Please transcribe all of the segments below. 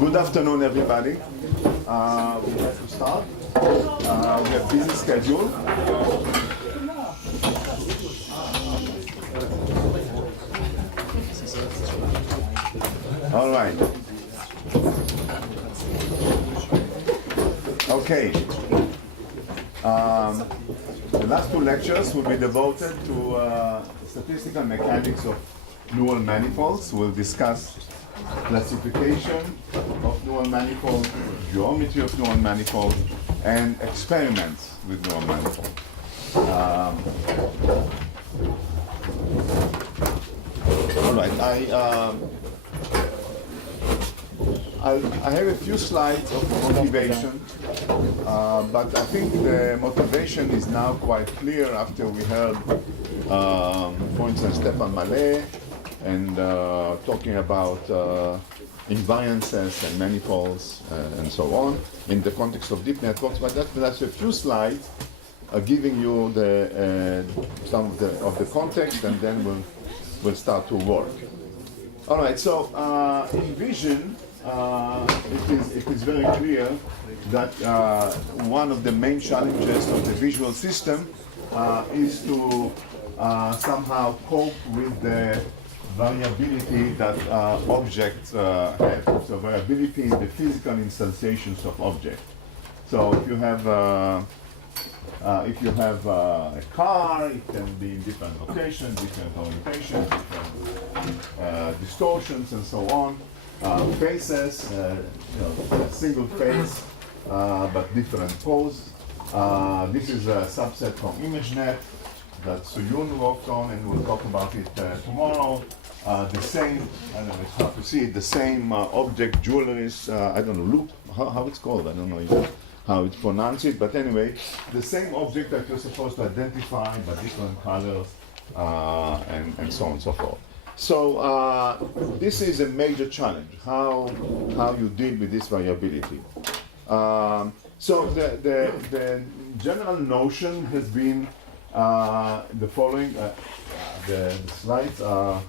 Good afternoon, everybody. We have to start. We have busy schedule. All right. Okay. The last two lectures will be devoted to statistical mechanics of neural manifolds. We'll discuss classification of neural manifolds, geometry of neural manifolds, and experiments with neural manifolds. All right, I have a few slides of motivation, but I think the motivation is now quite clear after we heard, for instance, Stefan Mallet, and talking about invariances and manifolds and so on in the context of deep networks. But that's a few slides giving you some of the context, and then we'll start to work. All right. So in vision, it is very clear that one of the main challenges of the visual system is to somehow cope with the variability that objects have. So variability in the physical instantiations of objects. So if you have a car, it can be in different locations, different orientations, different distortions, and so on. Faces, a single face, but different pose. This is a subset from ImageNet that Suyun worked on, and we'll talk about it tomorrow. The same, I don't know, it's hard to see it, the same object, jewelries, I don't know, loop, how it's called, I don't know how it's pronounced it, but anyway, the same object that you're supposed to identify, but different colors, and so on and so forth. So this is a major challenge, how you deal with this variability. So the general notion has been the following. The slides are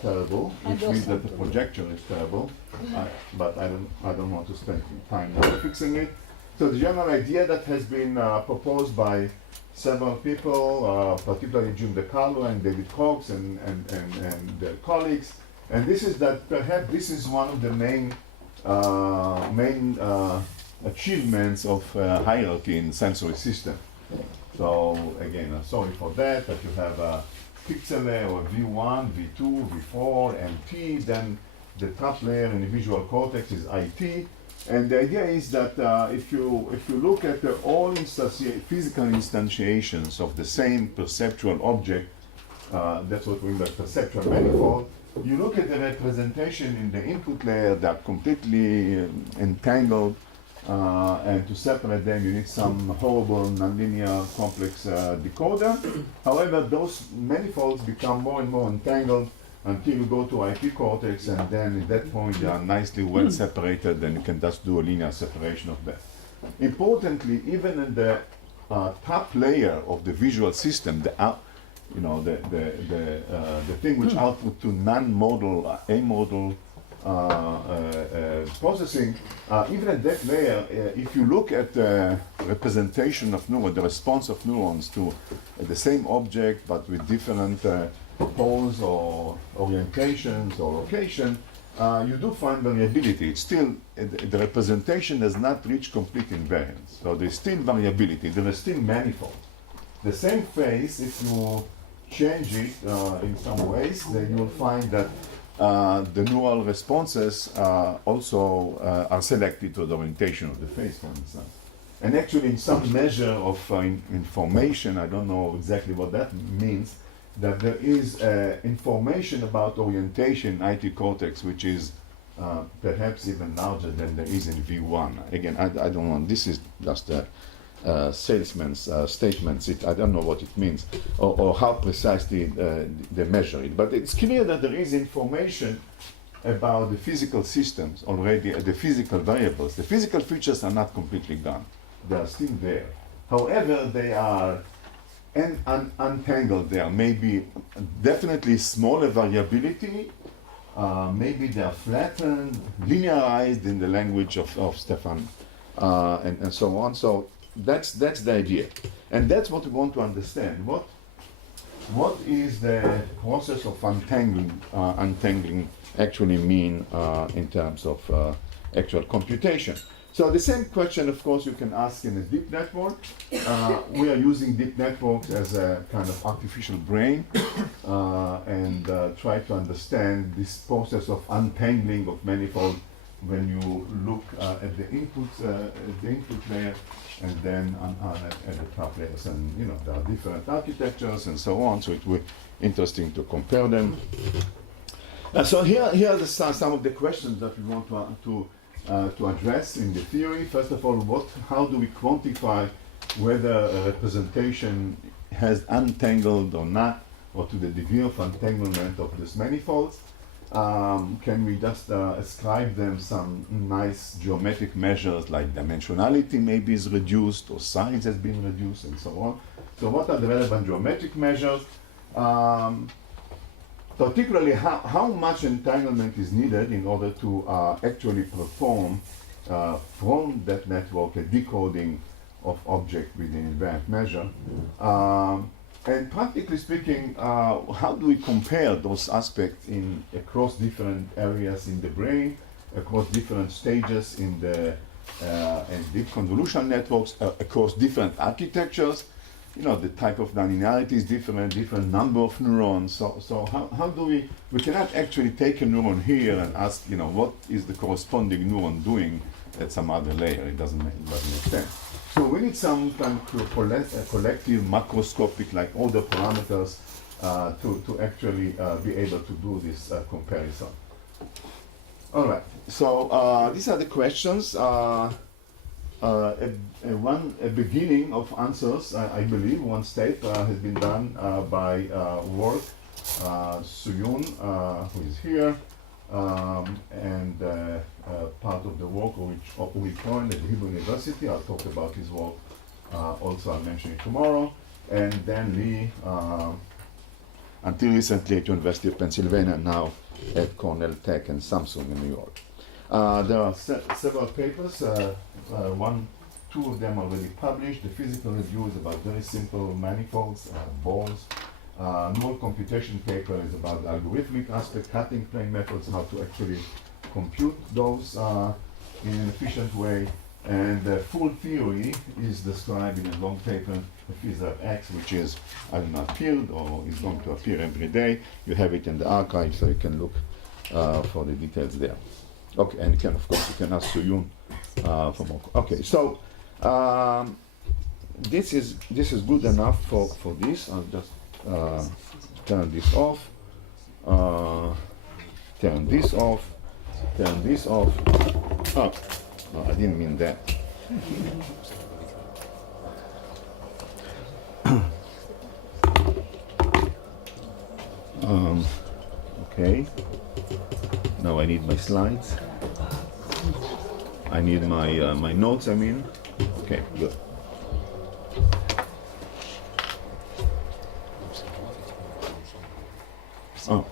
terrible, which means that the projection is terrible, but I don't want to spend time fixing it. So the general idea that has been proposed by several people, particularly Jim DeCarlo and David Cox and their colleagues, and this is that perhaps this is one of the main achievements of hierarchy in sensory system. So again, I'm sorry for that, but you have a pixel layer or V1, V2, V4, and T, then the top layer in the visual cortex is IT. And the idea is that if you look at all physical instantiations of the same perceptual object, that's what we mean by perceptual manifold, you look at the representation in the input layer, they're completely entangled, and to separate them you need some horrible nonlinear complex decoder. However, those manifolds become more and more entangled until you go to IP cortex, and then at that point they are nicely well separated, and you can just do a linear separation of that. Importantly, even in the top layer of the visual system, the thing which output to non-modal, amodal processing, even at that layer, if you look at the representation of neurons, the response of neurons to the same object but with different pose or orientations or location, you do find variability. It's still, the representation has not reached complete invariance. So there's still variability, there is still manifold. The same face, if you change it in some ways, then you'll find that the neural responses also are selected to the orientation of the face, for instance. And actually in some measure of information, I don't know exactly what that means, that there is information about orientation in IT cortex, which is perhaps even larger than there is in V1. Again, I don't want, this is just a salesman's statements. I don't know what it means or how precisely they measure it. But it's clear that there is information about the physical systems already, the physical variables. The physical features are not completely gone. They are still there. However, they are and untangled. There may be definitely smaller variability. Maybe they are flattened, linearized in the language of Stefan, and so on. So that's the idea, and that's what we want to understand. What is the process of untangling actually mean in terms of actual computation? So the same question, of course, you can ask in a deep network. We are using deep networks as a kind of artificial brain and try to understand this process of untangling of manifold when you look at the input layer and then at the top layers. And there are different architectures and so on, so it will be interesting to compare them. So here are some of the questions that we want to address in the theory. First of all, how do we quantify whether a representation has untangled or not, or to the degree of entanglement of these manifolds? Can we just ascribe them some nice geometric measures like dimensionality maybe is reduced or size has been reduced and so on? So what are the relevant geometric measures? Particularly how much entanglement is needed in order to actually perform from that network a decoding of object with an invariant measure. And practically speaking, how do we compare those aspects across different areas in the brain, across different stages in the deep convolutional networks, across different architectures? The type of nonlinearity is different number of neurons. So how do we cannot actually take a neuron here and ask, what is the corresponding neuron doing at some other layer? It doesn't make sense. So we need some kind of collective macroscopic, like all the parameters, to actually be able to do this comparison. All right. So these are the questions. A beginning of answers, I believe, one step has been done by work, Suyun, who is here, and part of the work of Uri Cohen at the Hebrew University. I'll talk about his work also, I'll mention it tomorrow. And then Lee, until recently at University of Pennsylvania, now at Cornell Tech and Samsung in New York. There are several papers, two of them already published. The physical review is about very simple manifolds, balls. Null computation paper is about the algorithmic aspect, cutting plane methods, how to actually compute those in an efficient way. And the full theory is described in a long paper, the Physics of X, which is appeared or is going to appear every day. You have it in the archive, so you can look for the details there. Okay, and of course you can ask Suyun for more. Okay, so this is good enough for this. I'll just turn this off, turn this off, turn this off. Oh, no, I didn't mean that. Okay. Now I need my slides. I need my notes, I mean. Okay, good. Oh.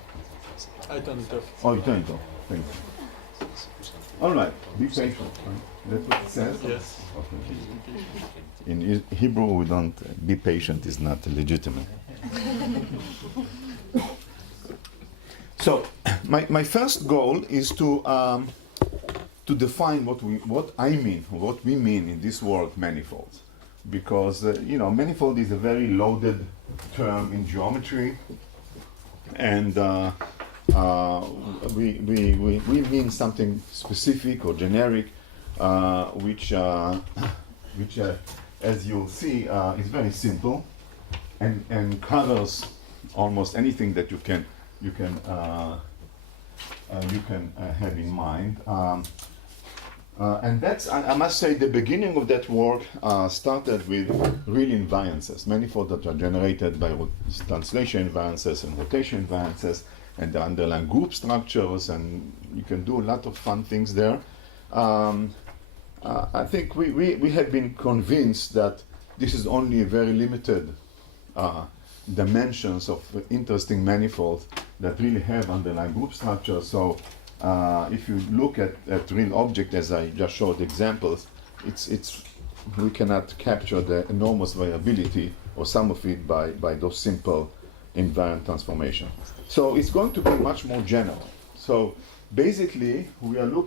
I turned it off. Oh, you turned it off. Thank you. All right, be patient. Right? That's what it says? Yes. Okay. In Hebrew, we don't, be patient is not legitimate. So, my first goal is to define what we mean in this word manifolds, because manifold is a very loaded term in geometry, and we mean something specific or generic, which as you'll see is very simple and covers almost anything that you can have in mind. And that's, I must say, the beginning of that work started with real invariances, manifolds that are generated by translation invariances and rotation invariances, and the underlying group structures, and you can do a lot of fun things there. I think we have been convinced that this is only a very limited dimensions of interesting manifolds that really have underlying group structure. So if you look at real object, as I just showed examples, we cannot capture the enormous variability or some of it by those simple invariant transformation. So it's going to be much more general. So basically, we will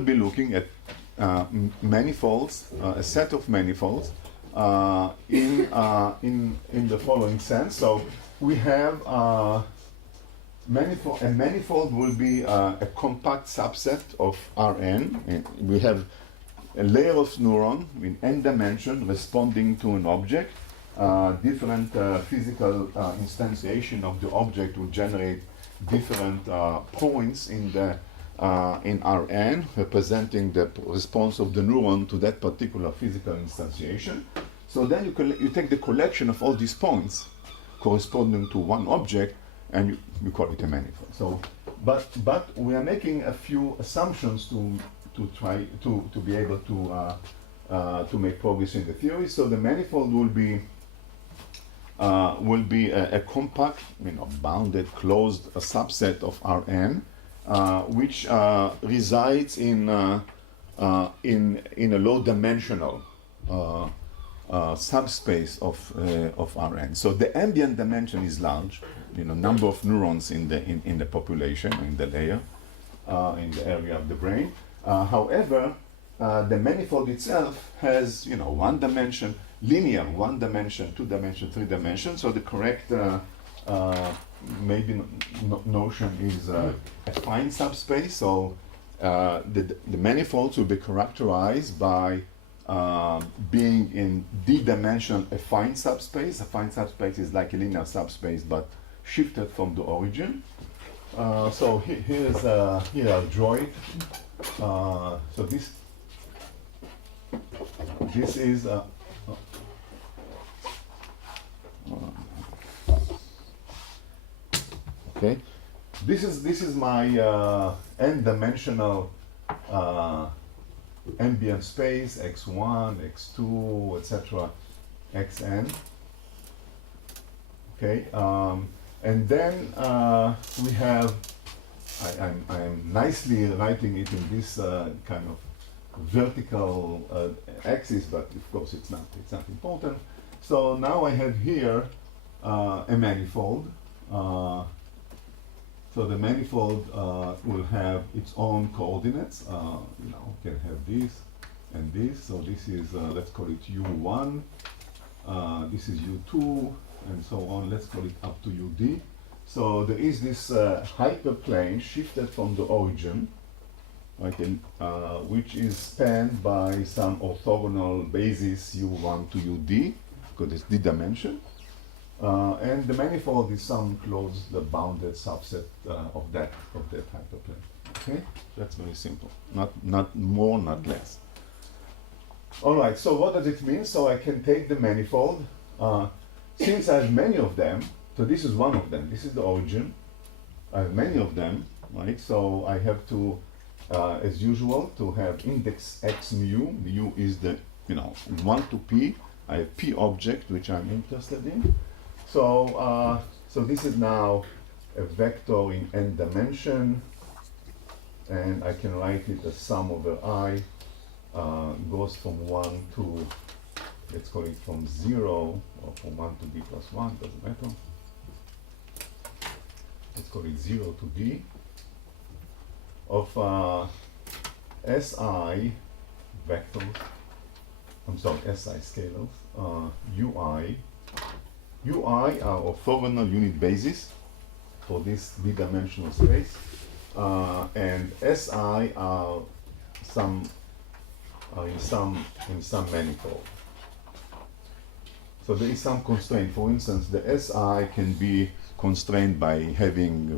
be looking at manifolds, a set of manifolds in the following sense. So we have a manifold will be a compact subset of Rn. And we have a layer of neuron in n dimension responding to an object. Different physical instantiation of the object will generate different points in Rn, representing the response of the neuron to that particular physical instantiation. So then you take the collection of all these points corresponding to one object, and you call it a manifold. So, but we are making a few assumptions to try to be able to make progress in the theory. So the manifold will be a compact, bounded, closed subset of Rn, which resides in a low-dimensional subspace of Rn. So the ambient dimension is large, number of neurons in the population, in the layer, in the area of the brain. However, the manifold itself has, one dimension, linear, one dimension, two dimension, three dimension. So the correct notion is a fine subspace. So the manifolds will be characterized by being in d-dimensional affine subspace. Affine subspace is like a linear subspace, but shifted from the origin. So here I'll draw it. So this is okay. This is my n-dimensional ambient space, x1, x2, etc., xn. Okay, and then we have. I'm nicely writing it in this kind of vertical axis, but of course it's not important. So now I have here a manifold. So the manifold will have its own coordinates. Can have this and this. So this is let's call it U1. This is U2, and so on. Let's call it up to UD. So there is this hyperplane shifted from the origin, okay, which is spanned by some orthogonal basis U1 to UD, because it's d-dimension. And the manifold is some closed, bounded subset of that hyperplane. Okay, that's very simple. Not more, not less. All right. So what does it mean? So I can take the manifold. Since I have many of them. So this is one of them. This is the origin. I have many of them, right? So I have to, as usual, to have index x mu. Mu is the, 1 to p. I have p object, which I'm interested in. So, so this is now a vector in n dimension, and I can write it as sum over I goes from 1 to, let's call it from 0, or from 1 to b plus 1, doesn't matter. Let's call it 0 to b of SI vectors, SI scalars, UI. UI are orthogonal unit basis for this d-dimensional space, and SI are in some manifold. So there is some constraint. For instance, the SI can be constrained by having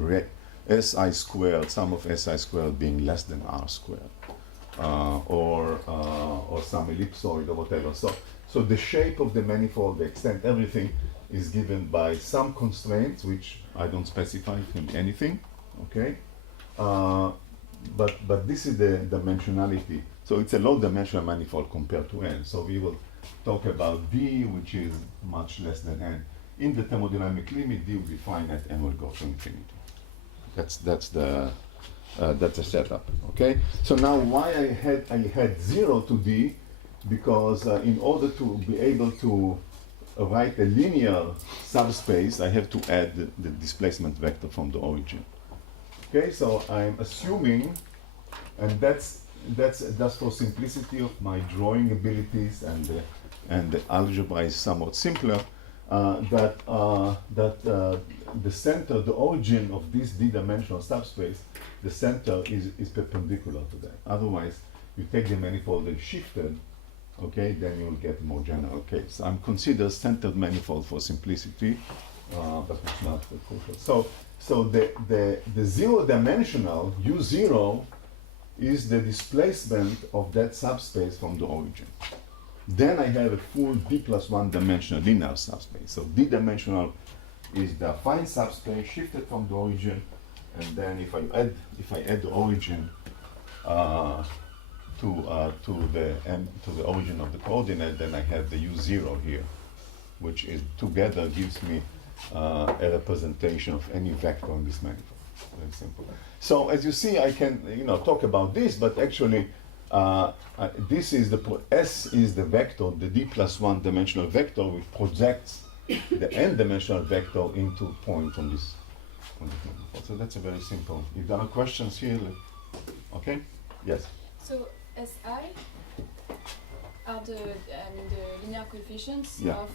SI squared, sum of SI squared being less than R squared, or some ellipsoid or whatever. So the shape of the manifold, the extent, everything is given by some constraints, which I don't specify in anything, okay? But this is the dimensionality. So it's a low dimensional manifold compared to N. So we will talk about D, which is much less than n. In the thermodynamic limit, D will be finite and will go to infinity. That's the setup. Okay. So now why I had 0 to D, because in order to be able to write a linear subspace, I have to add the displacement vector from the origin. Okay. So I'm assuming, and that's just for simplicity of my drawing abilities, and the algebra is somewhat simpler. That the center, the origin of this d-dimensional subspace, the center is perpendicular to that. Otherwise, you take the manifold and shift it, okay, then you'll get a more general case. I'm considered centered manifold for simplicity, but it's not crucial. So the zero-dimensional U0 is the displacement of that subspace from the origin. Then I have a full d+1 dimensional linear subspace. So d-dimensional is the affine subspace shifted from the origin, and then if I add the origin to the origin of the coordinate, then I have the U0 here, which is together gives me a representation of any vector in this manifold. Very simple. So as you see, I can talk about this, but actually this is S is the vector, the d+1 dimensional vector, which projects the n-dimensional vector into a point on this manifold. So that's a very simple. If there are questions here, okay? Yes. So SI are the linear coefficients Yeah. of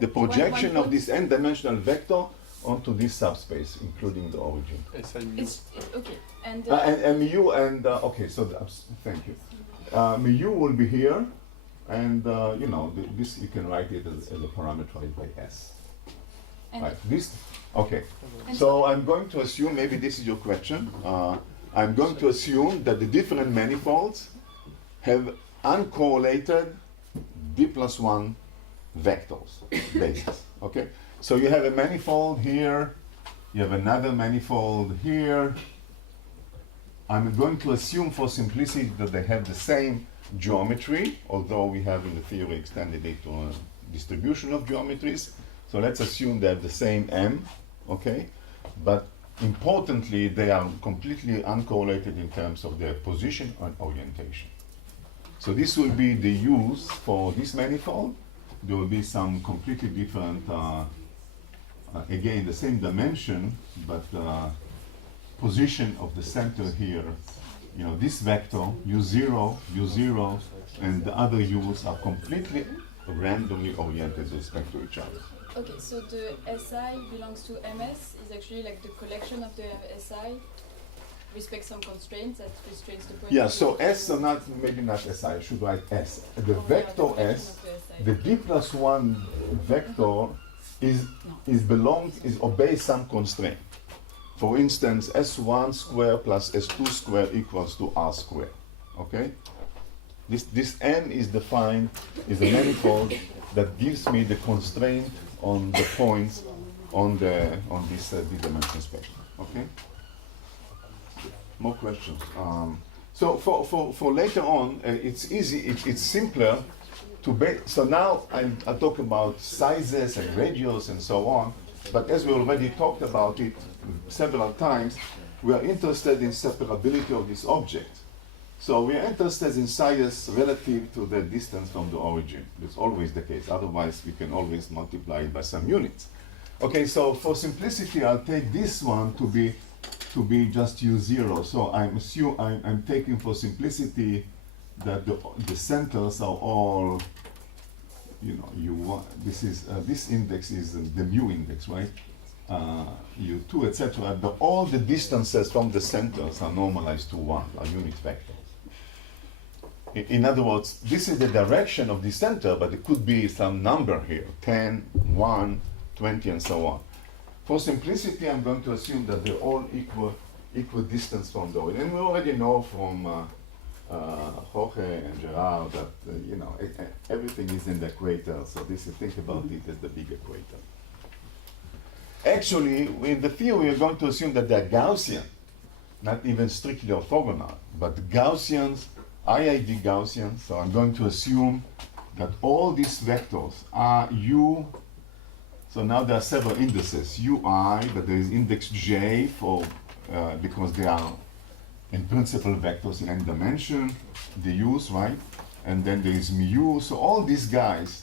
The projection one of this n-dimensional vector onto this subspace, including the origin. okay, and mu and okay. So thank you. Mu will be here, and this you can write it as a parameterized by S. and Right. This okay. And So I'm going to assume, maybe this is your question. I'm going to assume that the different manifolds have uncorrelated d+1 vectors, bases. Okay. So you have a manifold here, you have another manifold here. I'm going to assume for simplicity that they have the same geometry, although we have in the theory extended it to a distribution of geometries. So let's assume they have the same M, okay? But importantly, they are completely uncorrelated in terms of their position and orientation. So this will be the use for this manifold. There will be some completely different again, the same dimension, but position of the center here. This vector, U0, and the other U's are completely randomly oriented with respect to each other. okay, so the SI belongs to MS is actually like the collection of the SI respect some constraints that restrains the point. Yeah, so S or not, maybe not SI, I should write S. The vector S, the d+1 vector obeys some constraint. For instance, S1 square plus S2 square equals to R square. Okay? This N is defined, is a manifold that gives me the constraint on the points on this d-dimensional spectrum. Okay? More questions. So for later on, it's easy, it's simpler to so now I talk about sizes and radius and so on, but as we already talked about it several times, we are interested in separability of this object. So we are interested in sizes relative to the distance from the origin. That's always the case. Otherwise, we can always multiply it by some units. Okay, so for simplicity, I'll take this one to be just U0. So I'm taking for simplicity that the centers are all, U1. This index is the mu index, right? U2, etc. But all the distances from the centers are normalized to 1, are unit vectors. In other words, this is the direction of the center, but it could be some number here, 10, 1, 20, and so on. For simplicity, I'm going to assume that they're all equal distance from the origin. And we already know from Jorge and Gerard that everything is in the equator. So think about it as the big equator. Actually, in the theory, we're going to assume that they're Gaussian, not even strictly orthogonal, but Gaussians, IID Gaussians. So I'm going to assume that all these vectors are U. So now there are several indices, UI, but there is index J for because they are in principle vectors in n dimension, the U's, right? And then there is mu. So all these guys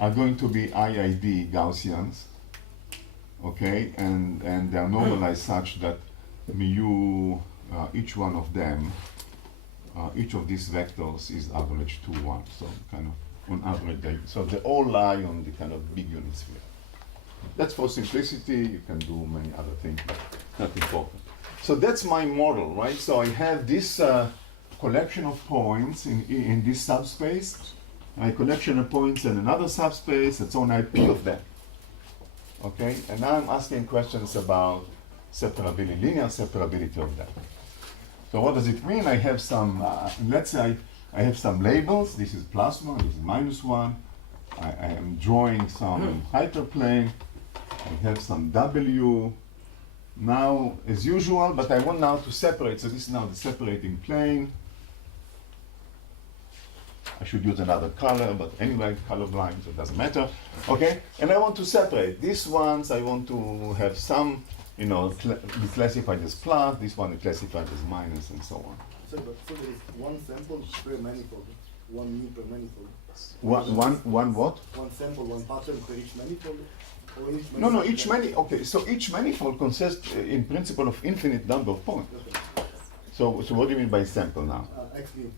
are going to be IID Gaussians, okay? And they are normalized such that mu, each one of them, each of these vectors is average to 1. So kind of on average, so they all lie on the kind of big unit sphere. That's for simplicity. You can do many other things, but not important. So that's my model, right? So I have this collection of points in this subspace, a collection of points in another subspace, its own IP of them. Okay, and now I'm asking questions about separability, linear separability of them. So what does it mean? I have some, let's say I have some labels. This is +1, this is -1. I am drawing some hyperplane. I have some W. Now, as usual, but I want now to separate. So this is now the separating plane. I should use another color, but anyway, colorblind, so it doesn't matter. Okay, and I want to separate. These ones, I want to have some, you know, be classified as plus, this one is classified as minus, and so on. So there is one sample per manifold, one mu per manifold. One what? One sample, one pattern per each manifold? Or each No, manifold each okay, so each manifold consists, in principle, of infinite number of points. Okay. So what do you mean by sample now? X mu.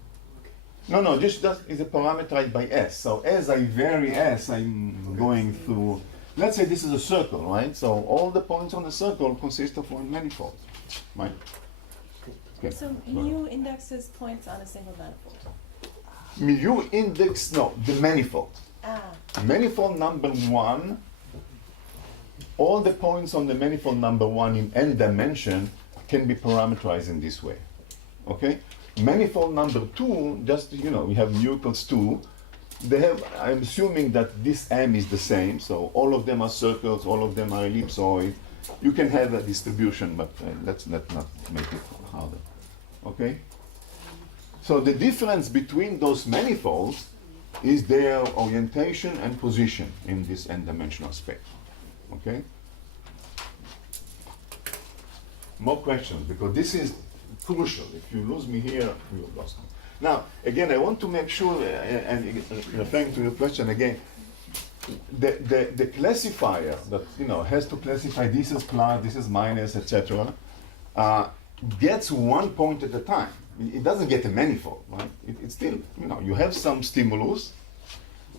No, this is a parameterized by S. So as I vary S, I'm going through, let's say this is a circle, right? So all the points on the circle consist of one manifold, right? Okay. So mu indexes points on a single manifold. Mu index, no, the manifold. Ah, Manifold number 1, all the points on the manifold number 1 in n dimension can be parameterized in this way, okay? Manifold number 2, just, you know, we have mu equals 2. They have, I'm assuming that this M is the same, so all of them are circles, all of them are ellipsoid. You can have a distribution, but let's not make it harder, okay? So the difference between those manifolds is their orientation and position in this n-dimensional space, okay? More questions, because this is crucial. If you lose me here, you lost me. Now, again, I want to make sure, and referring to your question again, the classifier that, you know, has to classify this is plus, this is minus, etc., gets one point at a time. It doesn't get a manifold, right? It's still, you know, you have some stimulus,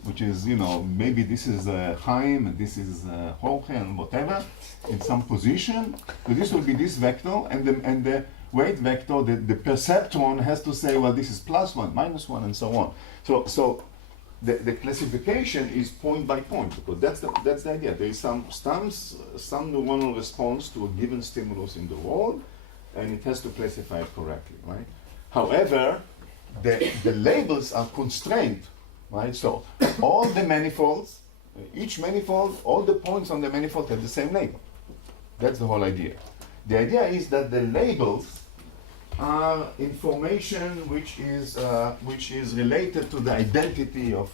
which is, you know, maybe this is Chaim and this is Jorge and whatever, in some position. So this will be this vector, and the weight vector, the perceptron has to say, well, this is +1, -1, and so on. So the classification is point by point, because that's the idea. There is some neuronal response to a given stimulus in the world, and it has to classify it correctly, right? However, the labels are constrained, right? So all the manifolds, each manifold, all the points on the manifold have the same label. That's the whole idea. The idea is that the labels are information which is related to the identity of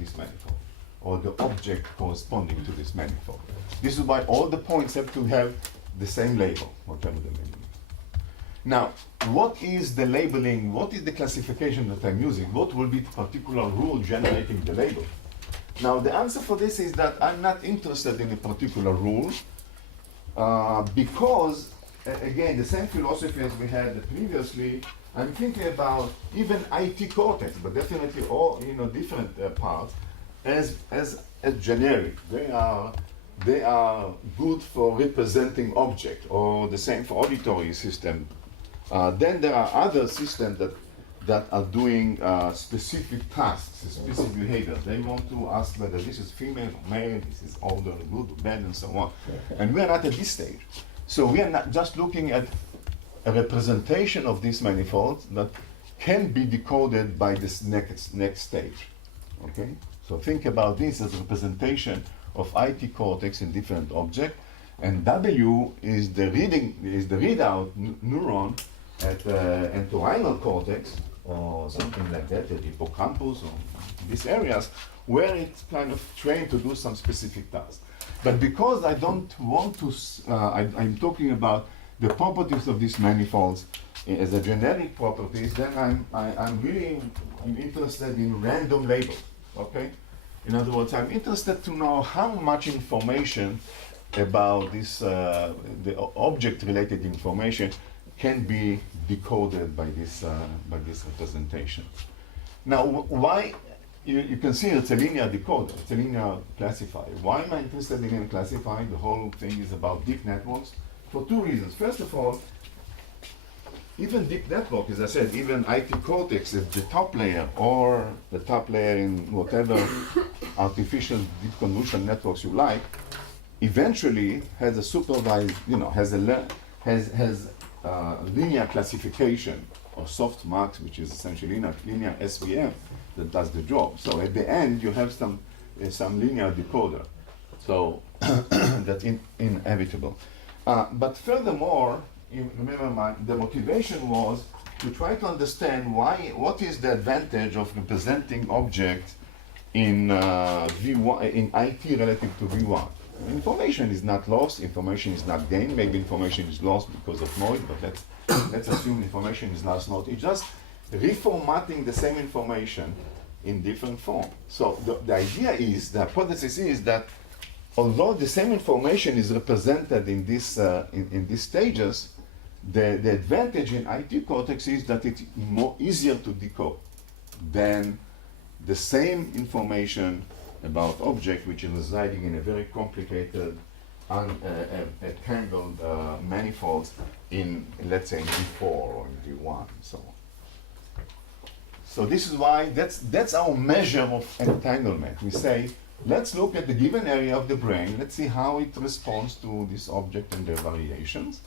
this manifold, or the object corresponding to this manifold. This is why all the points have to have the same label, whatever the label is. Now, what is the labeling, what is the classification that I'm using? What will be the particular rule generating the label? Now, the answer for this is that I'm not interested in a particular rule, because, again, the same philosophy as we had previously, I'm thinking about even IT cortex, but definitely all, you know, different parts, as generic. They are good for representing object, or the same for auditory system. Then there are other systems that are doing specific tasks, specific behavior. They want to ask whether this is female or male, this is older, good or bad, and so on. And we are not at this stage. So we are not just looking at a representation of these manifolds that can be decoded by this next stage. Okay? So think about this as a representation of IT cortex in different objects, and W is the readout neuron at entorhinal cortex or something like that, the hippocampus, or these areas where it's kind of trained to do some specific task. But because I don't want to, I'm talking about the properties of these manifolds as a generic properties, then I'm really interested in random labels, okay? In other words, I'm interested to know how much information about this, the object-related information can be decoded by this representation. Now, why? You can see it's a linear decoder, it's a linear classifier. Why am I interested in classifying? The whole thing is about deep networks for two reasons. First of all, even deep network, as I said, even IT cortex, is the top layer or the top layer in whatever artificial deep convolutional networks you like, eventually has a supervised, has linear classification or softmax, which is essentially linear SVM that does the job. So at the end, you have some linear decoder. So that's inevitable. But furthermore, you remember the motivation was to try to understand what is the advantage of representing objects in V1 in IT relative to V1. Information is not lost, information is not gained. Maybe information is lost because of noise, but let's assume information is not lost. It's just reformatting the same information in different form. So the idea is, the hypothesis is that although the same information is represented in these stages, the advantage in IT cortex is that it's easier to decode than the same information about object which is residing in a very complicated, tangled manifolds in, let's say, in V4 or in V1 and so on. So this is why that's our measure of entanglement. We say, let's look at the given area of the brain, let's see how it responds to this object and their variations,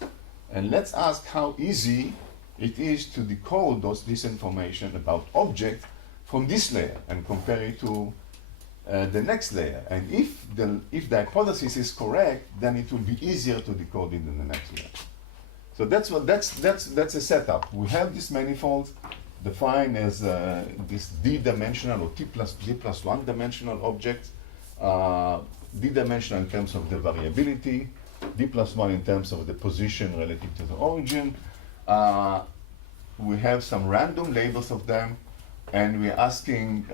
and let's ask how easy it is to decode this information about object from this layer and compare it to the next layer. And if the hypothesis is correct, then it will be easier to decode it in the next layer. So that's a setup. We have this manifold defined as this d-dimensional or d+1 dimensional object, d-dimensional in terms of the variability, d+1 in terms of the position relative to the origin. We have some random labels of them, and we're asking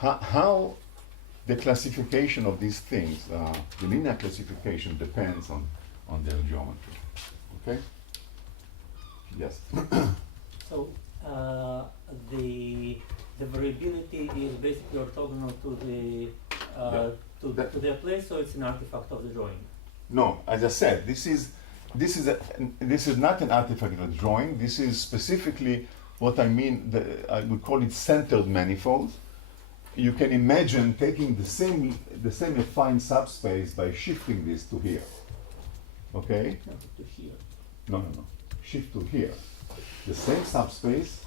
how the classification of these things, the linear classification, depends on their geometry. Okay? Yes. So the variability is basically orthogonal to the place, so it's an artifact of the drawing. No, as I said, this is not an artifact of the drawing. This is specifically what I mean. I would call it centered manifolds. You can imagine taking the same affine subspace by shifting this to here. Okay? To here. No. Shift to here. The same subspace.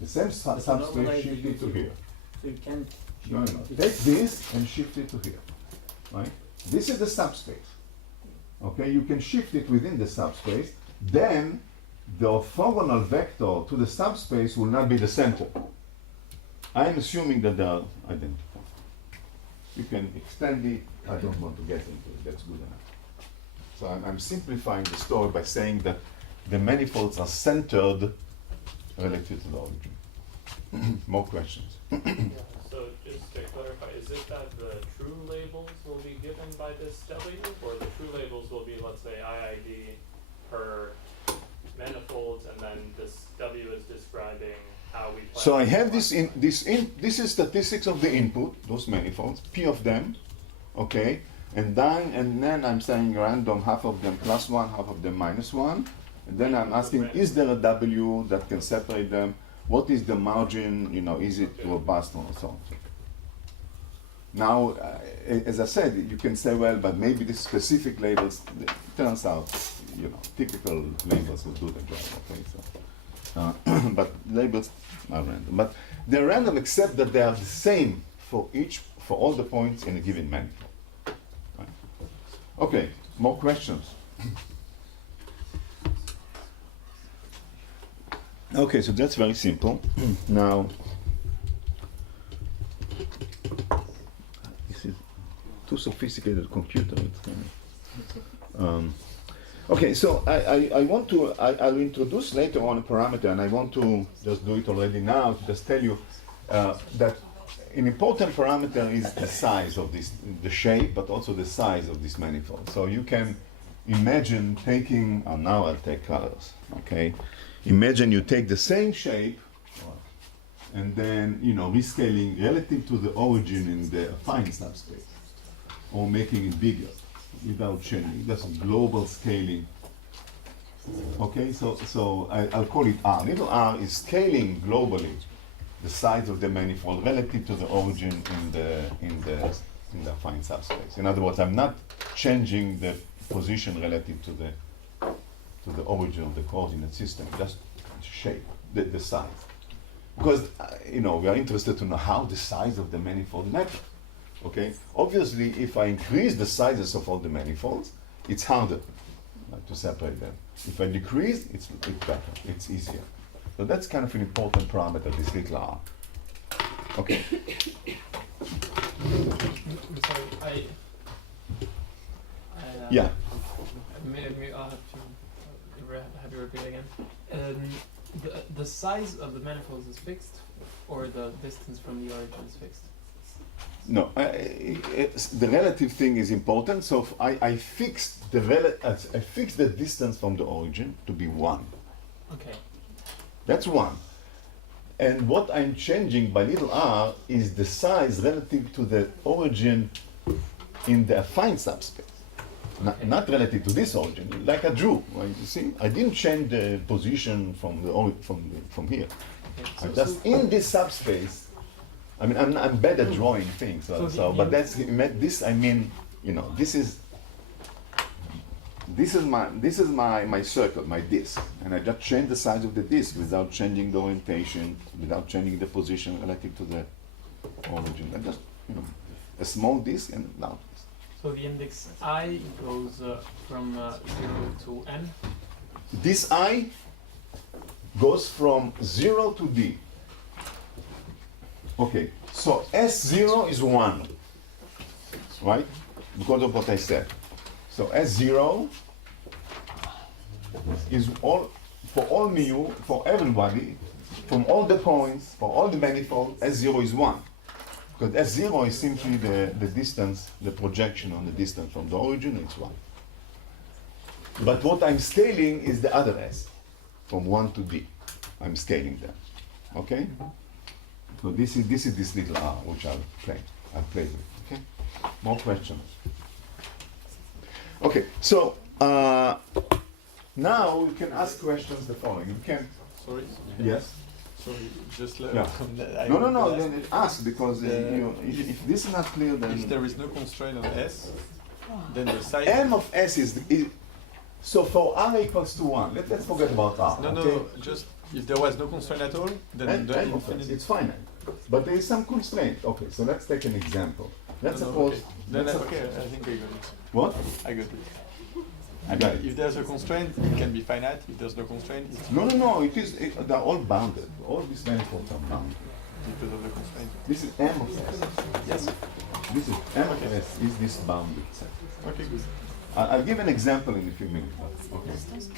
The same subspace shifted to here. So you can't. No. Take this and shift it to here. Right? This is the subspace. Okay? You can shift it within the subspace. Then the orthogonal vector to the subspace will not be the center. I'm assuming that they are identical. You can extend it. I don't want to get into it. That's good enough. So I'm simplifying the story by saying that the manifolds are centered relative to the origin. More questions? So just to clarify, is it that the true labels will be given by this W, or the true labels will be, let's say, IID per manifolds, and then this W is describing how we plan. So I have this is statistics of the input, those manifolds, P of them, okay, and then I'm saying random, half of them +1, half of them -1, and then I'm asking, is there a W that can separate them? What is the margin? Is it robust or so on? Now, as I said, you can say, well, but maybe the specific labels. It turns out, typical labels will do the job. Okay, so. But labels are random. But they're random except that they are the same for all the points in a given manifold. Right. Okay, more questions? Okay, so that's very simple. Now, this is too sophisticated computer. Okay, so I want to, I'll introduce later on a parameter, and I want to just do it already now to just tell you that an important parameter is the size of this, the shape, but also the size of this manifold. So you can imagine taking, now I'll take colors, okay? Imagine you take the same shape and then, you know, rescaling relative to the origin in the affine subspace, or making it bigger without changing. That's global scaling. Okay, so I'll call it R. Little r is scaling globally the size of the manifold relative to the origin in the affine subspace. In other words, I'm not changing the position relative to the origin of the coordinate system, just shape, the size. Because you know, we are interested to know how the size of the manifold matters. Okay, obviously, if I increase the sizes of all the manifolds, it's harder to separate them. If I decrease, it's better, it's easier. So that's kind of an important parameter, this little r. Okay. Sorry, Yeah. Maybe I'll have to have you repeat again. The size of the manifolds is fixed, or the distance from the origin is fixed? No, the relative thing is important. So if I fixed the distance from the origin to be 1. Okay. That's 1. And what I'm changing by little r is the size relative to the origin in the affine subspace. Okay. Not relative to this origin, like I drew. Right? You see, I didn't change the position from here. Okay. I'm just in this subspace. I mean, I'm bad at drawing things, but that's this. I mean, you know, this is my circle, my disk, and I just change the size of the disk without changing the orientation, without changing the position relative to the origin. I just, you know, a small disk and now. So the index I goes from 0 to n? This I goes from 0 to d. Okay, so S0 is 1, right? Because of what I said. So S0 is all, for all mu, for everybody, from all the points, for all the manifolds, S0 is 1. Because S0 is simply the distance, the projection on the distance from the origin, it's 1. But what I'm scaling is the other S, from 1 to D. I'm scaling them, okay? So this is this little r, which I'll play with, okay? More questions? Okay, so now you can ask questions the following. You can, Sorry? yes? Sorry, just Yeah. No, then ask, because if this is not clear, then... If there is no constraint on S, then the size... M of S is so for r equals to 1, let's forget about r, No, okay? just if there was no constraint at all, then the M of S, infinity... it's finite. But there is some constraint. Okay, so let's take an example. Let's suppose... okay. Then let's okay, I think I got it. What? I got it. I got it. If there's a constraint, it can be finite. If there's no constraint, it's No, they're all bounded. All these manifolds are bounded. because of the constraint. This is M of S. Yes. This is M of S is this bounded set. Okay, good. I'll give an example in a few minutes. Okay.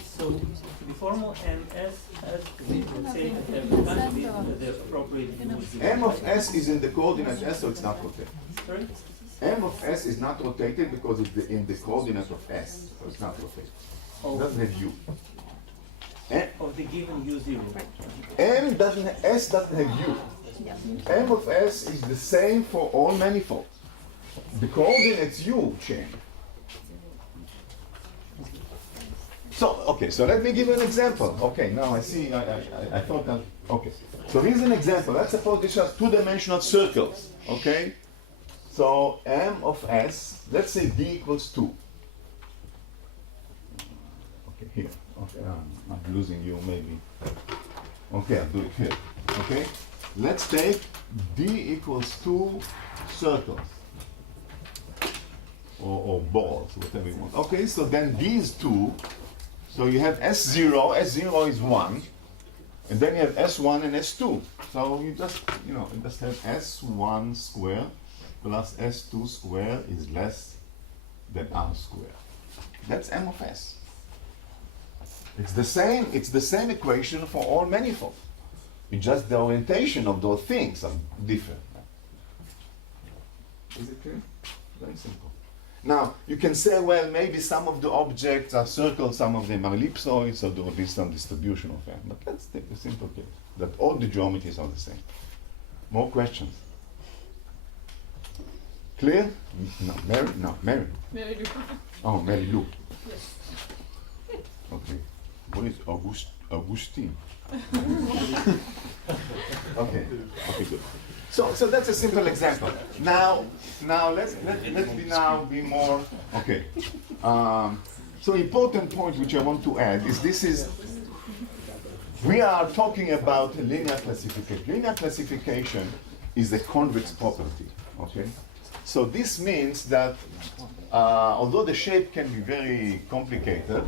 So the formal MS has the rotated every time with the appropriate moves. M of S is in the coordinate S, so it's not rotated. Sorry? M of S is not rotated because it's in the coordinate of S, so it's not rotated. It doesn't have U. Of the given U0. S doesn't have U. M of S is the same for all manifolds. The coordinates U change. So, okay, so let me give you an example. Okay, now I see, I thought that, okay. So here's an example. Let's suppose this has two-dimensional circles, okay? So M of S, let's say D equals 2. Okay, here. Okay, I'm losing you maybe. Okay, I'll do it here. Okay? Let's take D equals 2 circles. Or balls, whatever you want. Okay, so then D is 2. So you have S0 is 1. And then you have S1 and S2. So you just have S1 square plus S2 square is less than R square. That's M of S. It's the same equation for all manifolds. It's just the orientation of those things are different. Is it clear? Very simple. Now, you can say, well, maybe some of the objects are circles, some of them are ellipsoids, so there will be some distribution of them. But let's take a simple case, that all the geometries are the same. More questions? Clear? No, Mary? No, Mary. Very good. Oh, Mary Lou. Yes. Okay. What is Augustine? Okay. Okay, good. So that's a simple example. Now let's be more okay. So important point which I want to add is we are talking about linear classification. Linear classification is a convex property. Okay. So this means that although the shape can be very complicated,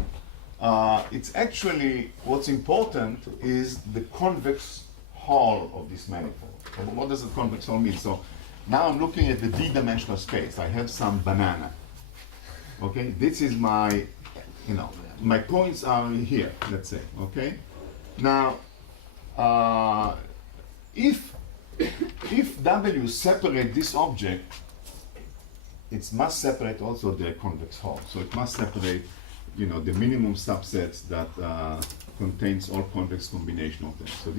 it's actually what's important is the convex hull of this manifold. And what does the convex hull mean? So now I'm looking at the d-dimensional space. I have some banana. Okay, this is my, my points are here, let's say. Okay, now if W separate this object, it must separate also the convex hull. So it must separate, the minimum subsets that contains all convex combination of them. So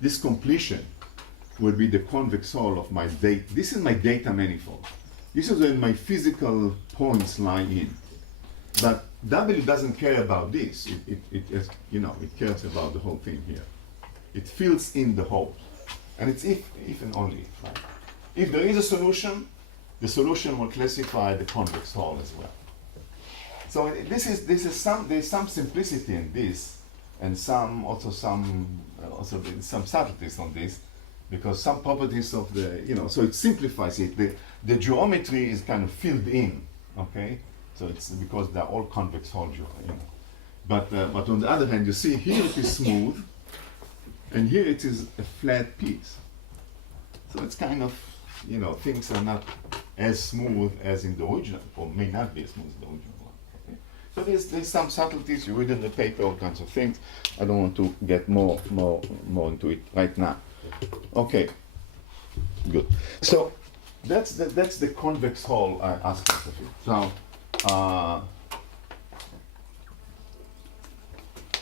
this completion will be the convex hull of my data. This is my data manifold. This is where my physical points lie in. But W doesn't care about this. It cares about the whole thing here. It fills in the hole. And it's if and only if. Right? If there is a solution, the solution will classify the convex hull as well. So there's some simplicity in this, and some subtleties on this, because some properties of so it simplifies it. The geometry is kind of filled in, okay? So it's because they're all convex hull, But on the other hand, you see here it is smooth, and here it is a flat piece. So it's kind of, things are not as smooth as in the original, or may not be as smooth as the original one. Okay? So there's some subtleties. You read in the paper all kinds of things. I don't want to get more into it right now. Okay, good. So that's the convex hull aspect of it. So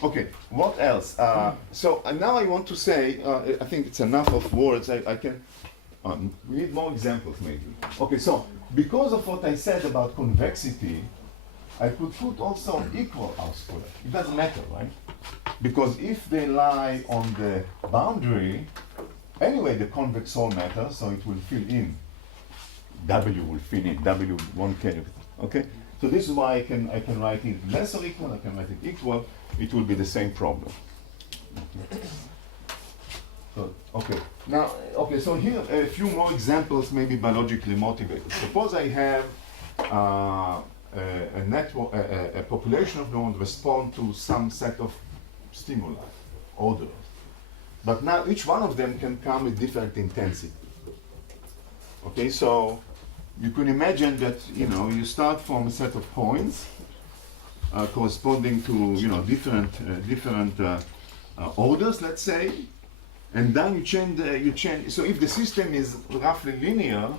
okay, what else? So now I want to say, I think it's enough of words. I can we need more examples maybe. Okay, so because of what I said about convexity, I could put also equal R square. It doesn't matter, right? Because if they lie on the boundary, anyway, the convex hull matters, so it will fill in. W will fill in. W won't carry. Okay. So this is why I can write it less or equal. I can write it equal. It will be the same problem. Okay. So now so here a few more examples, maybe biologically motivated. Suppose I have a network, a population of neurons respond to some set of stimuli, orders. But now each one of them can come with different intensity. Okay, so you can imagine that you start from a set of points corresponding to different orders, let's say, and then you change. So if the system is roughly linear,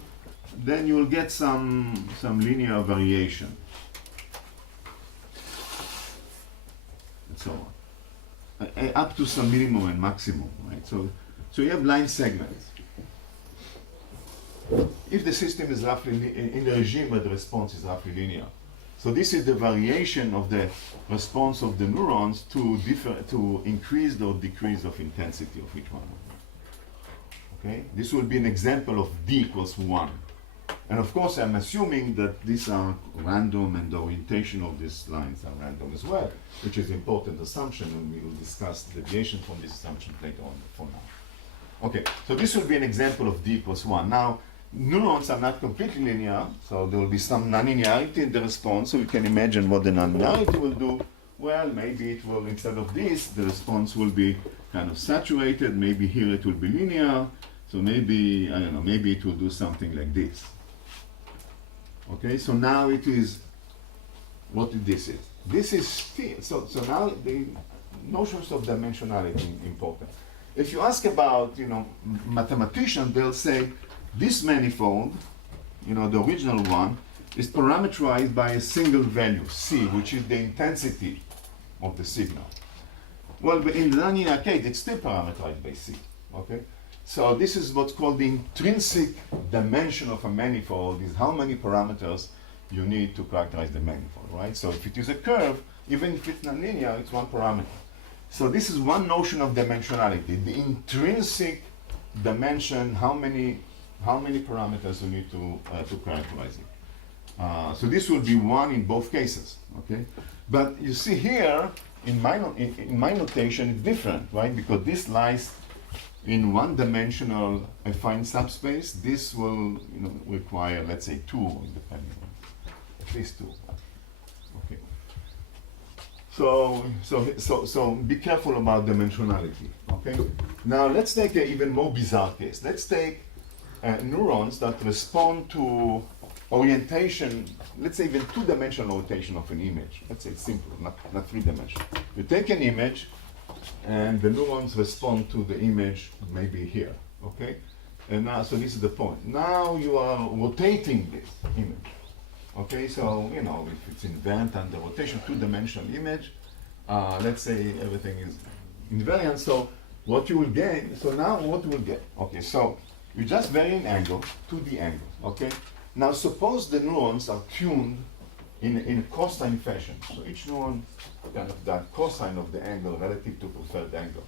then you will get some linear variation, and so on, up to some minimum and maximum, right? So you have line segments. If the system is roughly in the regime where the response is roughly linear, so this is the variation of the response of the neurons to increase or decrease of intensity of each one of them. Okay, this will be an example of d equals 1, and of course I'm assuming that these are random and the orientation of these lines are random as well, which is an important assumption, and we will discuss deviation from this assumption later on. For now, okay, so this will be an example of d equals 1. Now, neurons are not completely linear, so there will be some nonlinearity in the response, so you can imagine what the nonlinearity will do. well, maybe it will, instead of this, the response will be kind of saturated. Maybe here it will be linear. So maybe, I don't know, maybe it will do something like this. Okay, so now it is, what this is. This is still, so now the notions of dimensionality important. If you ask about, mathematicians, they'll say this manifold, the original one, is parameterized by a single value, C, which is the intensity of the signal. Well, but in the nonlinear case, it's still parameterized by C, okay? So this is what's called the intrinsic dimension of a manifold, is how many parameters you need to characterize the manifold, right? So if it is a curve, even if it's nonlinear, it's one parameter. So this is one notion of dimensionality, the intrinsic dimension, how many parameters you need to characterize it. So this will be one in both cases, okay? But you see here, in my notation, it's different, right? Because this lies in one-dimensional affine subspace. This will require, let's say, 2, depending on, at least 2. Okay. So be careful about dimensionality, okay? Now let's take an even more bizarre case. Let's take neurons that respond to orientation, let's say even 2-dimensional orientation of an image. Let's say it's simple, not 3-dimensional. You take an image, and the neurons respond to the image maybe here, okay? And now, so this is the point. Now you are rotating this image, okay? So, if it's invariant under rotation, 2-dimensional image, let's say everything is invariant, so what you will gain, so now what you will get? Okay, so you just vary an angle, 2D angle, okay? Now suppose the neurons are tuned in a cosine fashion. So each neuron kind of that cosine of the angle relative to preferred angle.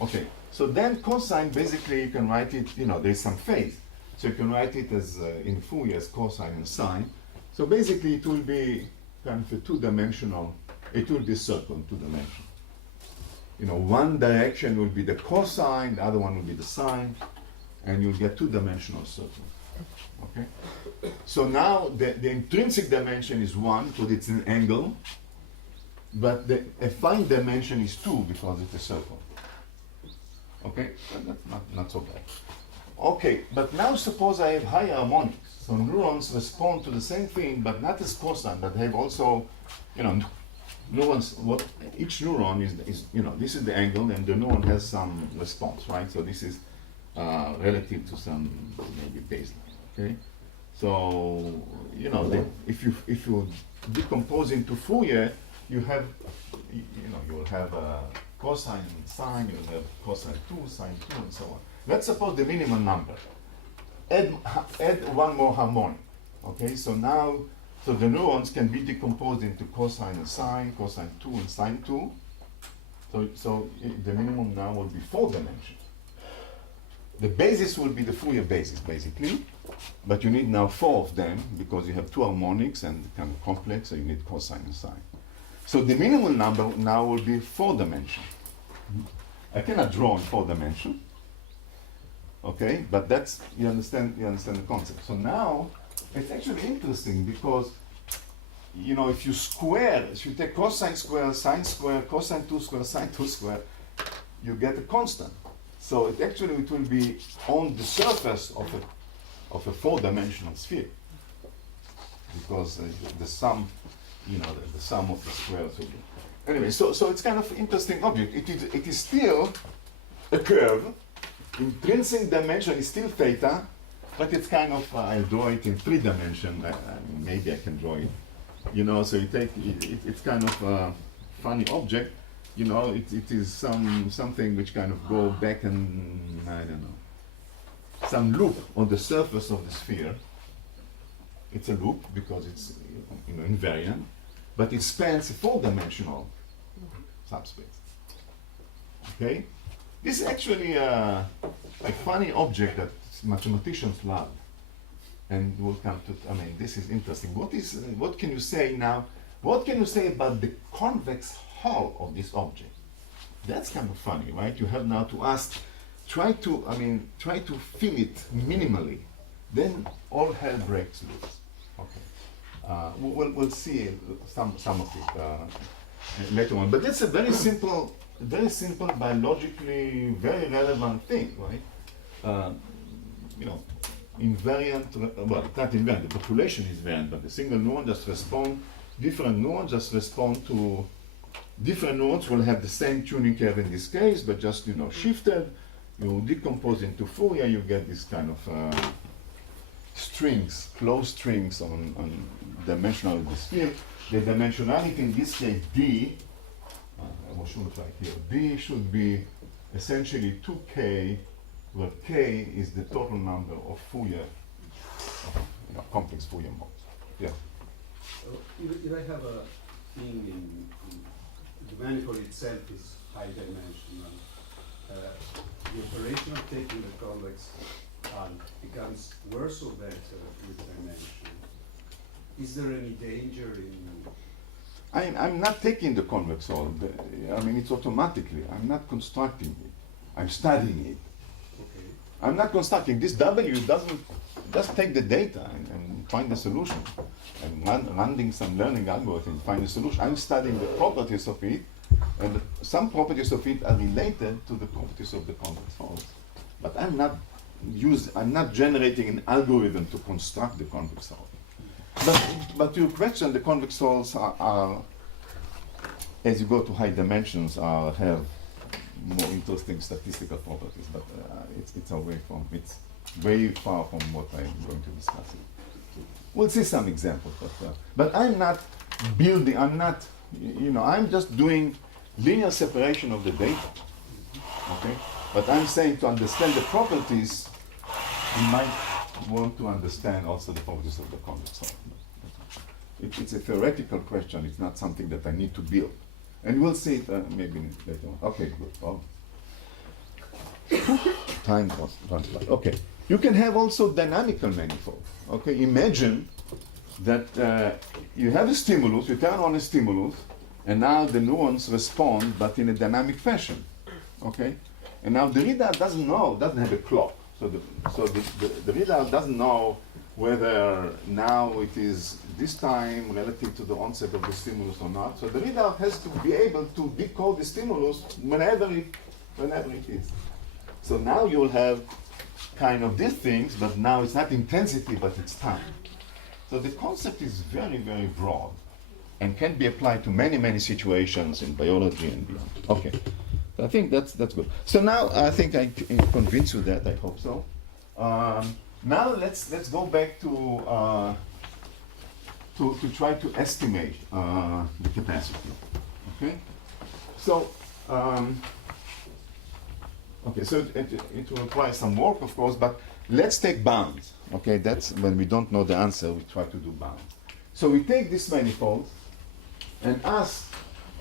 Okay, so then cosine, basically you can write it, there's some phase. So you can write it as in Fourier as cosine and sine. So basically it will be kind of a 2-dimensional, it will be a circle in 2 dimensions. One direction will be the cosine, the other one will be the sine, and you'll get 2-dimensional circle. Okay? So now the intrinsic dimension is 1 because it's an angle, but the affine dimension is 2 because it's a circle. Okay? That's not so bad. Okay, but now suppose I have higher harmonics. So neurons respond to the same thing, but not as cosine, but have also, neurons, each neuron is this is the angle, and the neuron has some response, right? So this is relative to some maybe baseline, okay? So, if you decompose into Fourier, you have, you will have cosine and sine, you'll have cosine 2, sine 2, and so on. Let's suppose the minimum number. Add one more harmonic, okay? So now, the neurons can be decomposed into cosine and sine, cosine 2 and sine 2. So the minimum now will be 4 dimensions. The basis will be the Fourier basis, basically, but you need now 4 of them because you have 2 harmonics and kind of complex, so you need cosine and sine. So the minimum number now will be 4 dimensions. I cannot draw in 4 dimensions, okay? But that's, you understand the concept. So now it's actually interesting because, if you take cosine square, sine square, cosine 2 square, sine 2 square, you get a constant. So it will be on the surface of a 4-dimensional sphere, because the sum, the sum of the squares will be. Anyway, so it's kind of interesting object. It is still a curve. Intrinsic dimension is still theta, but it's kind of I'll draw it in 3 dimensions. Maybe I can draw it. So you take it's kind of a funny object. It is something which kind of go back and, I don't know, some loop on the surface of the sphere. It's a loop because it's invariant, but it spans a 4-dimensional subspace. Okay? This is actually a funny object that mathematicians love. And we'll come to, this is interesting. What can you say now? What can you say about the convex hull of this object? That's kind of funny, right? You have now to ask, try to fill it minimally, then all hell breaks loose. Okay, we'll see some of it later on. But that's a very simple biologically very relevant thing, right? You know, invariant, well, it's not invariant, the population is variant, but the single neuron just respond, different neurons just respond to, different neurons will have the same tuning curve in this case, but just, you know, shifted. You decompose into Fourier, you get this kind of strings, closed strings on dimensional of this field. The dimensionality in this case, D, I will show it right here, D should be essentially 2K, where K is the total number of Fourier, you know, complex Fourier modes. Yeah. If I have a thing in the manifold itself is high dimensional, the operation of taking the convex half becomes worse or better with dimension. Is there any danger in? I'm not taking the convex hull. I mean, it's automatically. I'm not constructing it. I'm studying it. Okay. I'm not constructing. This W doesn't just take the data and find the solution. I'm running some learning algorithm, find a solution. I'm studying the properties of it, and some properties of it are related to the properties of the convex hulls. But I'm not generating an algorithm to construct the convex hull. But to your question, the convex hulls are, as you go to high dimensions, have more interesting statistical properties. But it's way far from what I'm going to discuss. We'll see some examples, but I'm not building. I'm just doing linear separation of the data. Okay, but I'm saying to understand the properties, you might want to understand also the properties of the convex hull. It's a theoretical question. It's not something that I need to build, and we'll see it maybe later on. Okay, good. Well, time runs by. Okay, you can have also dynamical manifold. Okay, imagine that you have a stimulus, you turn on a stimulus, and now the neurons respond, but in a dynamic fashion. Okay, and now the reader doesn't have a clock. So the reader doesn't know whether now it is this time relative to the onset of the stimulus or not. So the reader has to be able to decode the stimulus whenever it is. So now you'll have kind of these things, but now it's not intensity, but it's time. So the concept is very, very broad and can be applied to many, many situations in biology and beyond. Okay. I think that's good. So now I think I convinced you that. I hope so. Now let's go back to try to estimate the capacity. Okay. So So it will require some work, of course, but let's take bounds. Okay. That's when we don't know the answer. We try to do bounds. So we take this manifold and ask.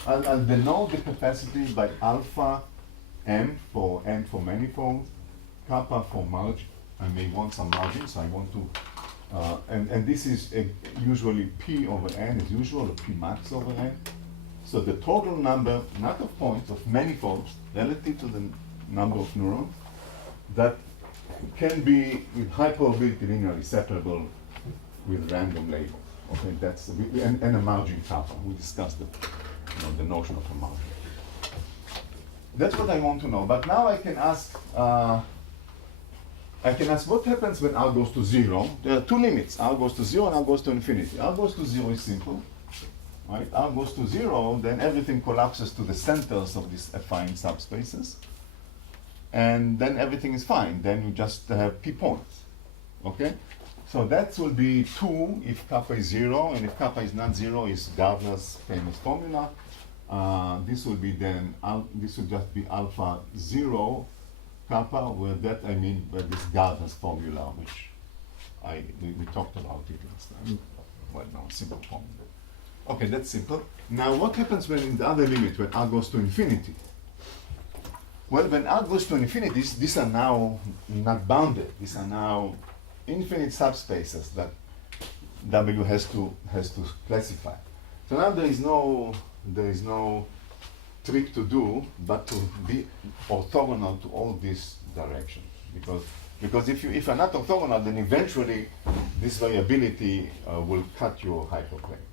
I'll denote the capacity by alpha m for manifold, kappa for margin. I may want some margin, so I want to, and this is usually p over n as usual, or p max over n. So the total number, not of points, of manifolds relative to the number of neurons that can be with high probability linearly separable with random labels. Okay, that's and a margin kappa. We discussed the notion of a margin. That's what I want to know. But now I can ask what happens when R goes to 0. There are two limits. R goes to 0 and R goes to infinity. R goes to 0 is simple. Right? R goes to 0, then everything collapses to the centers of these affine subspaces. And then everything is fine. Then you just have p points. Okay? So that will be 2 if kappa is 0, and if kappa is not 0 is Gardner's famous formula. This will be then, this will just be alpha 0 kappa, where that I mean by this Gardner's formula, which we talked about it last time. Well, no, simple formula. Okay, that's simple. Now what happens when in the other limit, when R goes to infinity? Well, when R goes to infinity, these are now not bounded. These are now infinite subspaces that W has to classify. So now there is no trick to do but to be orthogonal to all these directions, because if you're not orthogonal, then eventually this variability will cut your hyperplane.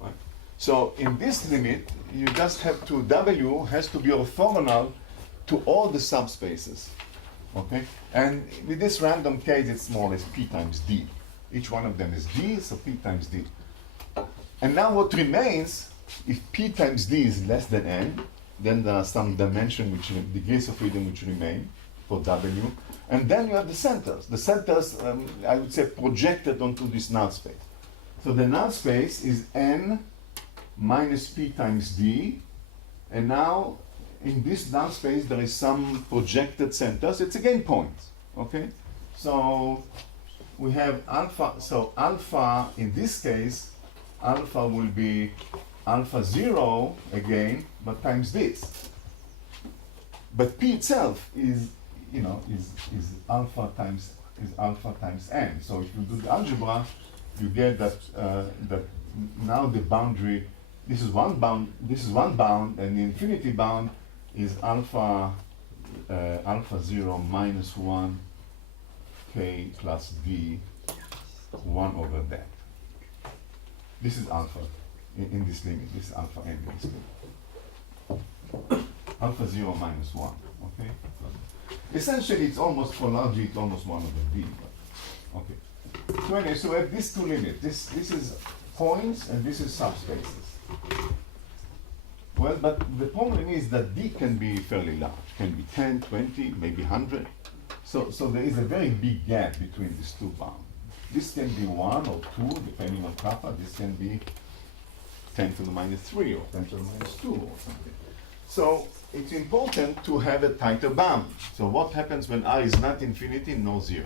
Right? So in this limit, you just have to, W has to be orthogonal to all the subspaces. Okay? And with this random case, it's more or less P times D. Each one of them is D, so P times D. And now what remains, if P times D is less than N, then there are some dimension, degrees of freedom which remain for W. And then you have the centers. The centers, I would say, projected onto this null space. So the null space is N minus P times D. And now, in this null space, there is some projected centers. It's again points, okay? So we have alpha. So alpha, in this case, alpha will be alpha 0 again, but times this. But P itself is, you know, is alpha times n. So if you do the algebra, you get that that now the boundary. This is one bound. This is one bound, and the infinity bound is alpha 0 minus 1 k plus d 1 over that. This is alpha in this limit. This is alpha n in this limit. Alpha 0 minus 1. Okay. Essentially, it's almost for large G, it's almost 1 over d. But, okay. So anyway, so we have these two limits. This is points, and this is subspaces. Well, but the problem is that D can be fairly large. Can be 10, 20, maybe 100. So there is a very big gap between these two bounds. This can be 1 or 2, depending on kappa. This can be 10 to the minus 3 or 10 to the minus 2 or something. So it's important to have a tighter bound. So what happens when R is not infinity, no 0?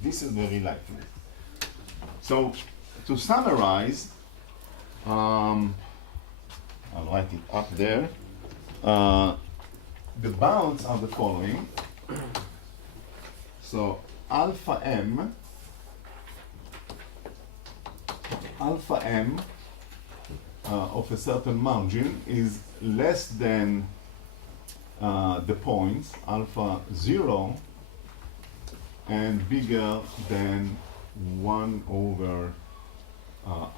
This is very likely. So to summarize, I'll write it up there. The bounds are the following. So alpha m of a certain margin is less than the points alpha 0 and bigger than 1 over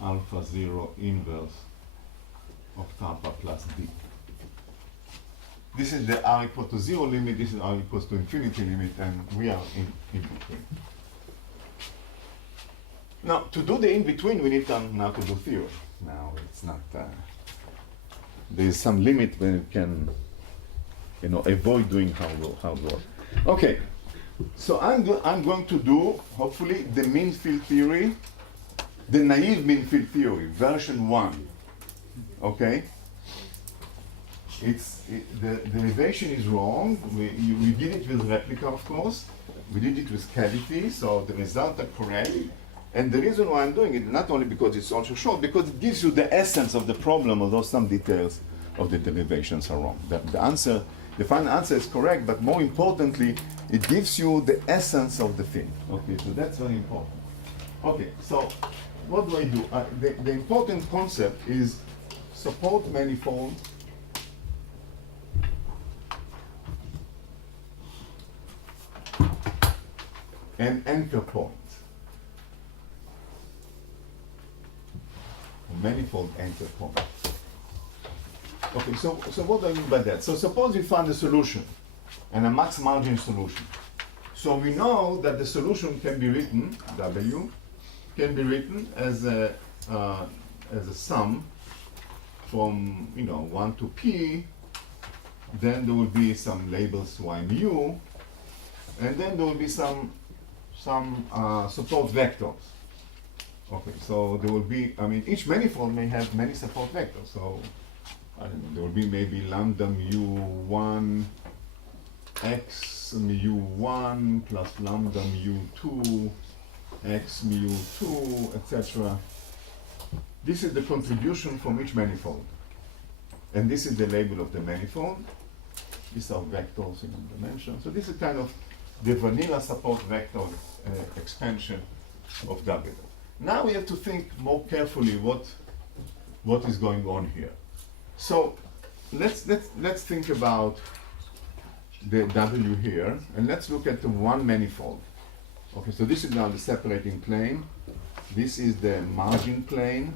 alpha 0 inverse of kappa plus d. This is the r equal to 0 limit, this is r equals to infinity limit, and we are in between. Now, to do the in between, we need now to do theory. Now, it's not, there is some limit when you can, you know, avoid doing hard work. Okay, so I'm going to do, hopefully, the mean field theory, the naive mean field theory, version 1. Okay? The derivation is wrong. We did it with replica, of course. We did it with cavity, so the results are correct. And the reason why I'm doing it, not only because it's also short, because it gives you the essence of the problem, although some details of the derivations are wrong. The final answer is correct, but more importantly, it gives you the essence of the thing. Okay, so that's very important. Okay, so what do I do? The important concept is support manifold and anchor point. Manifold anchor point. Okay, so what do I mean by that? So suppose we find a solution, and a max margin solution. So we know that the solution can be written, W, can be written as a sum from 1 to P. Then there will be some labels Y mu, and then there will be some support vectors. Okay, so there will be, each manifold may have many support vectors. So I don't know, there will be maybe lambda mu1 x mu1 plus lambda mu2 x mu2, etc. This is the contribution from each manifold. And this is the label of the manifold. These are vectors in dimension. So this is kind of the vanilla support vector expansion of W. Now we have to think more carefully what is going on here. So let's think about the W here, and let's look at the one manifold. Okay, so this is now the separating plane. This is the margin plane,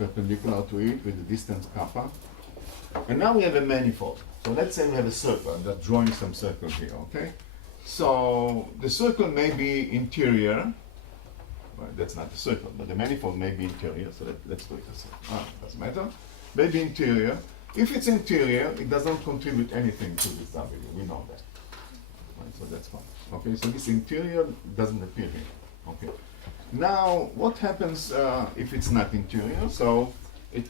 perpendicular to it with the distance kappa. And now we have a manifold. So let's say we have a circle. I'm just drawing some circle here, okay? So the circle may be interior. Well, that's not the circle, but the manifold may be interior. So let's do it as doesn't matter. Maybe interior. If it's interior, it doesn't contribute anything to this W. We know that. Right, so that's fine. Okay, so this interior doesn't appear here. Okay. Now, what happens if it's not interior? So it,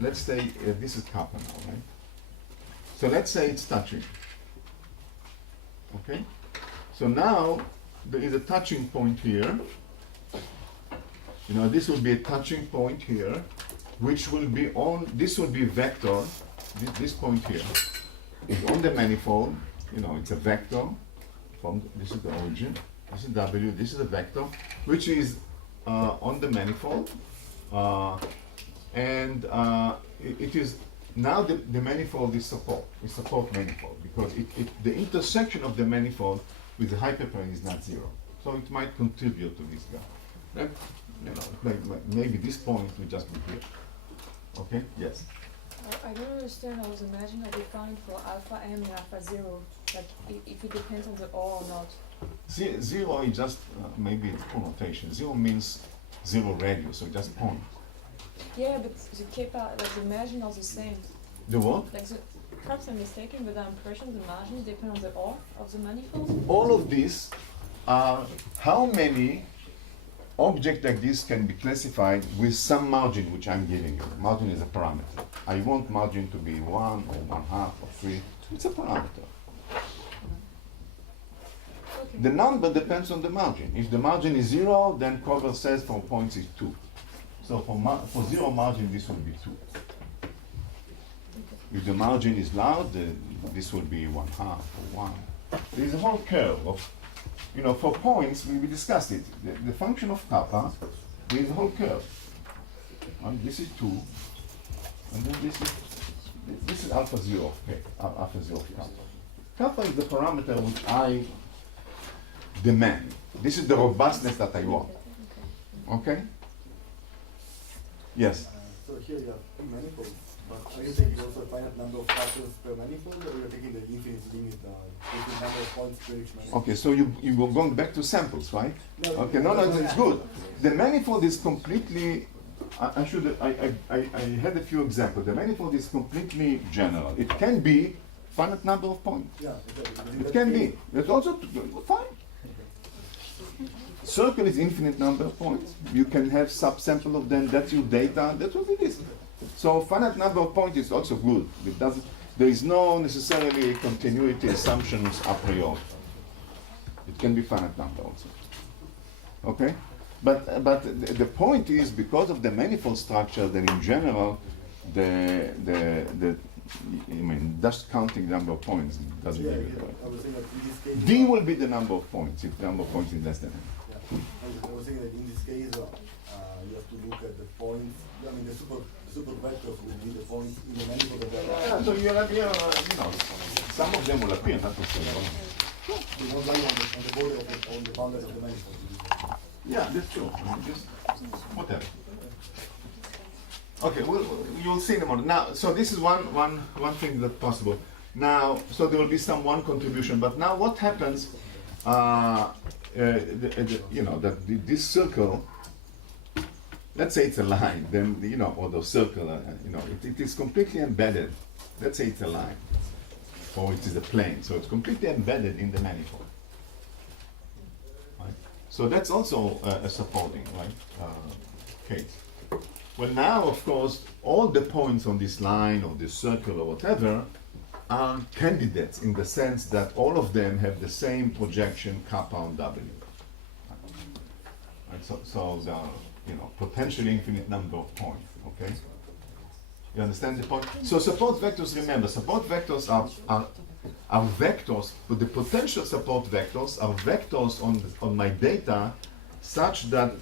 let's say this is kappa now, right? So let's say it's touching. Okay? So now there is a touching point here. You know, this will be a touching point here, which will be on, this will be vector, this point here is on the manifold. You know, it's a vector from, this is the origin, this is W, this is a vector, which is on the manifold. It is, now the manifold is support manifold, because the intersection of the manifold with the hyperplane is not zero. So it might contribute to this guy. You know, maybe this point will just be here. Okay, yes? I don't understand. I was imagining a defined for alpha m and alpha 0, like if it depends on the or not. Zero is just, maybe it's connotation. Zero means zero radius, so just point. Yeah, but the kappa, like the margin are the same. The what? Like perhaps I'm mistaken, but I'm pretty sure the margins depend on the or of the manifold. All of these are how many objects like this can be classified with some margin which I'm giving you. Margin is a parameter. I want margin to be 1 or 1/2 or 3. It's a parameter. Okay. The number depends on the margin. If the margin is 0, then Cover says for points is 2. So for 0 margin, this will be 2. If the margin is large, this will be 1/2 or 1. There is a whole curve of, you know, for points, we discussed it. The function of kappa, there is a whole curve. And this is 2, and then this is alpha 0 of k, alpha 0 of kappa. Kappa is the parameter which I demand. This is the robustness that I want. Okay? Yes? So here you have two manifolds, but are you taking also a finite number of factors per manifold, or you're taking the infinite limit, infinite number of points per each manifold? Okay, so you were going back to samples, right? No, Okay, no, it's good. The manifold is completely, I had a few examples. The manifold is completely general. It can be finite number of points. Yeah, exactly. It can be. It's also fine. Circle is infinite number of points. You can have subsample of them. That's your data. That's what it is. So finite number of points is also good. It doesn't. There is no necessarily continuity assumptions a priori. It can be finite number also. Okay, but the point is, because of the manifold structure, that in general, just counting number of points doesn't Yeah, give it yeah. away. I was saying that in this case. D will be the number of points if the number of points is less than n. Yeah. I was saying that in this case, you have to look at the points. I mean, the super vectors will be the points in the manifold that they are. Yeah, so you know, some of them will appear, not necessarily. So not value on the border on the boundaries of the manifold. Yeah, that's true. Just whatever. Okay, you'll see in a moment. Now, so this is one thing that's possible. Now, so there will be some one contribution, but now what happens? You know that this circle. Let's say it's a line, then you know, or the circle. You know, it is completely embedded. Let's say it's a line, or it is a plane. So it's completely embedded in the manifold. Right? So that's also a supporting, right, case. Well, now, of course, all the points on this line or this circle or whatever are candidates in the sense that all of them have the same projection kappa on W. Right? So the, you know, potentially infinite number of points, okay? You understand the point? So support vectors, remember, support vectors are vectors, but the potential support vectors are vectors on my data such that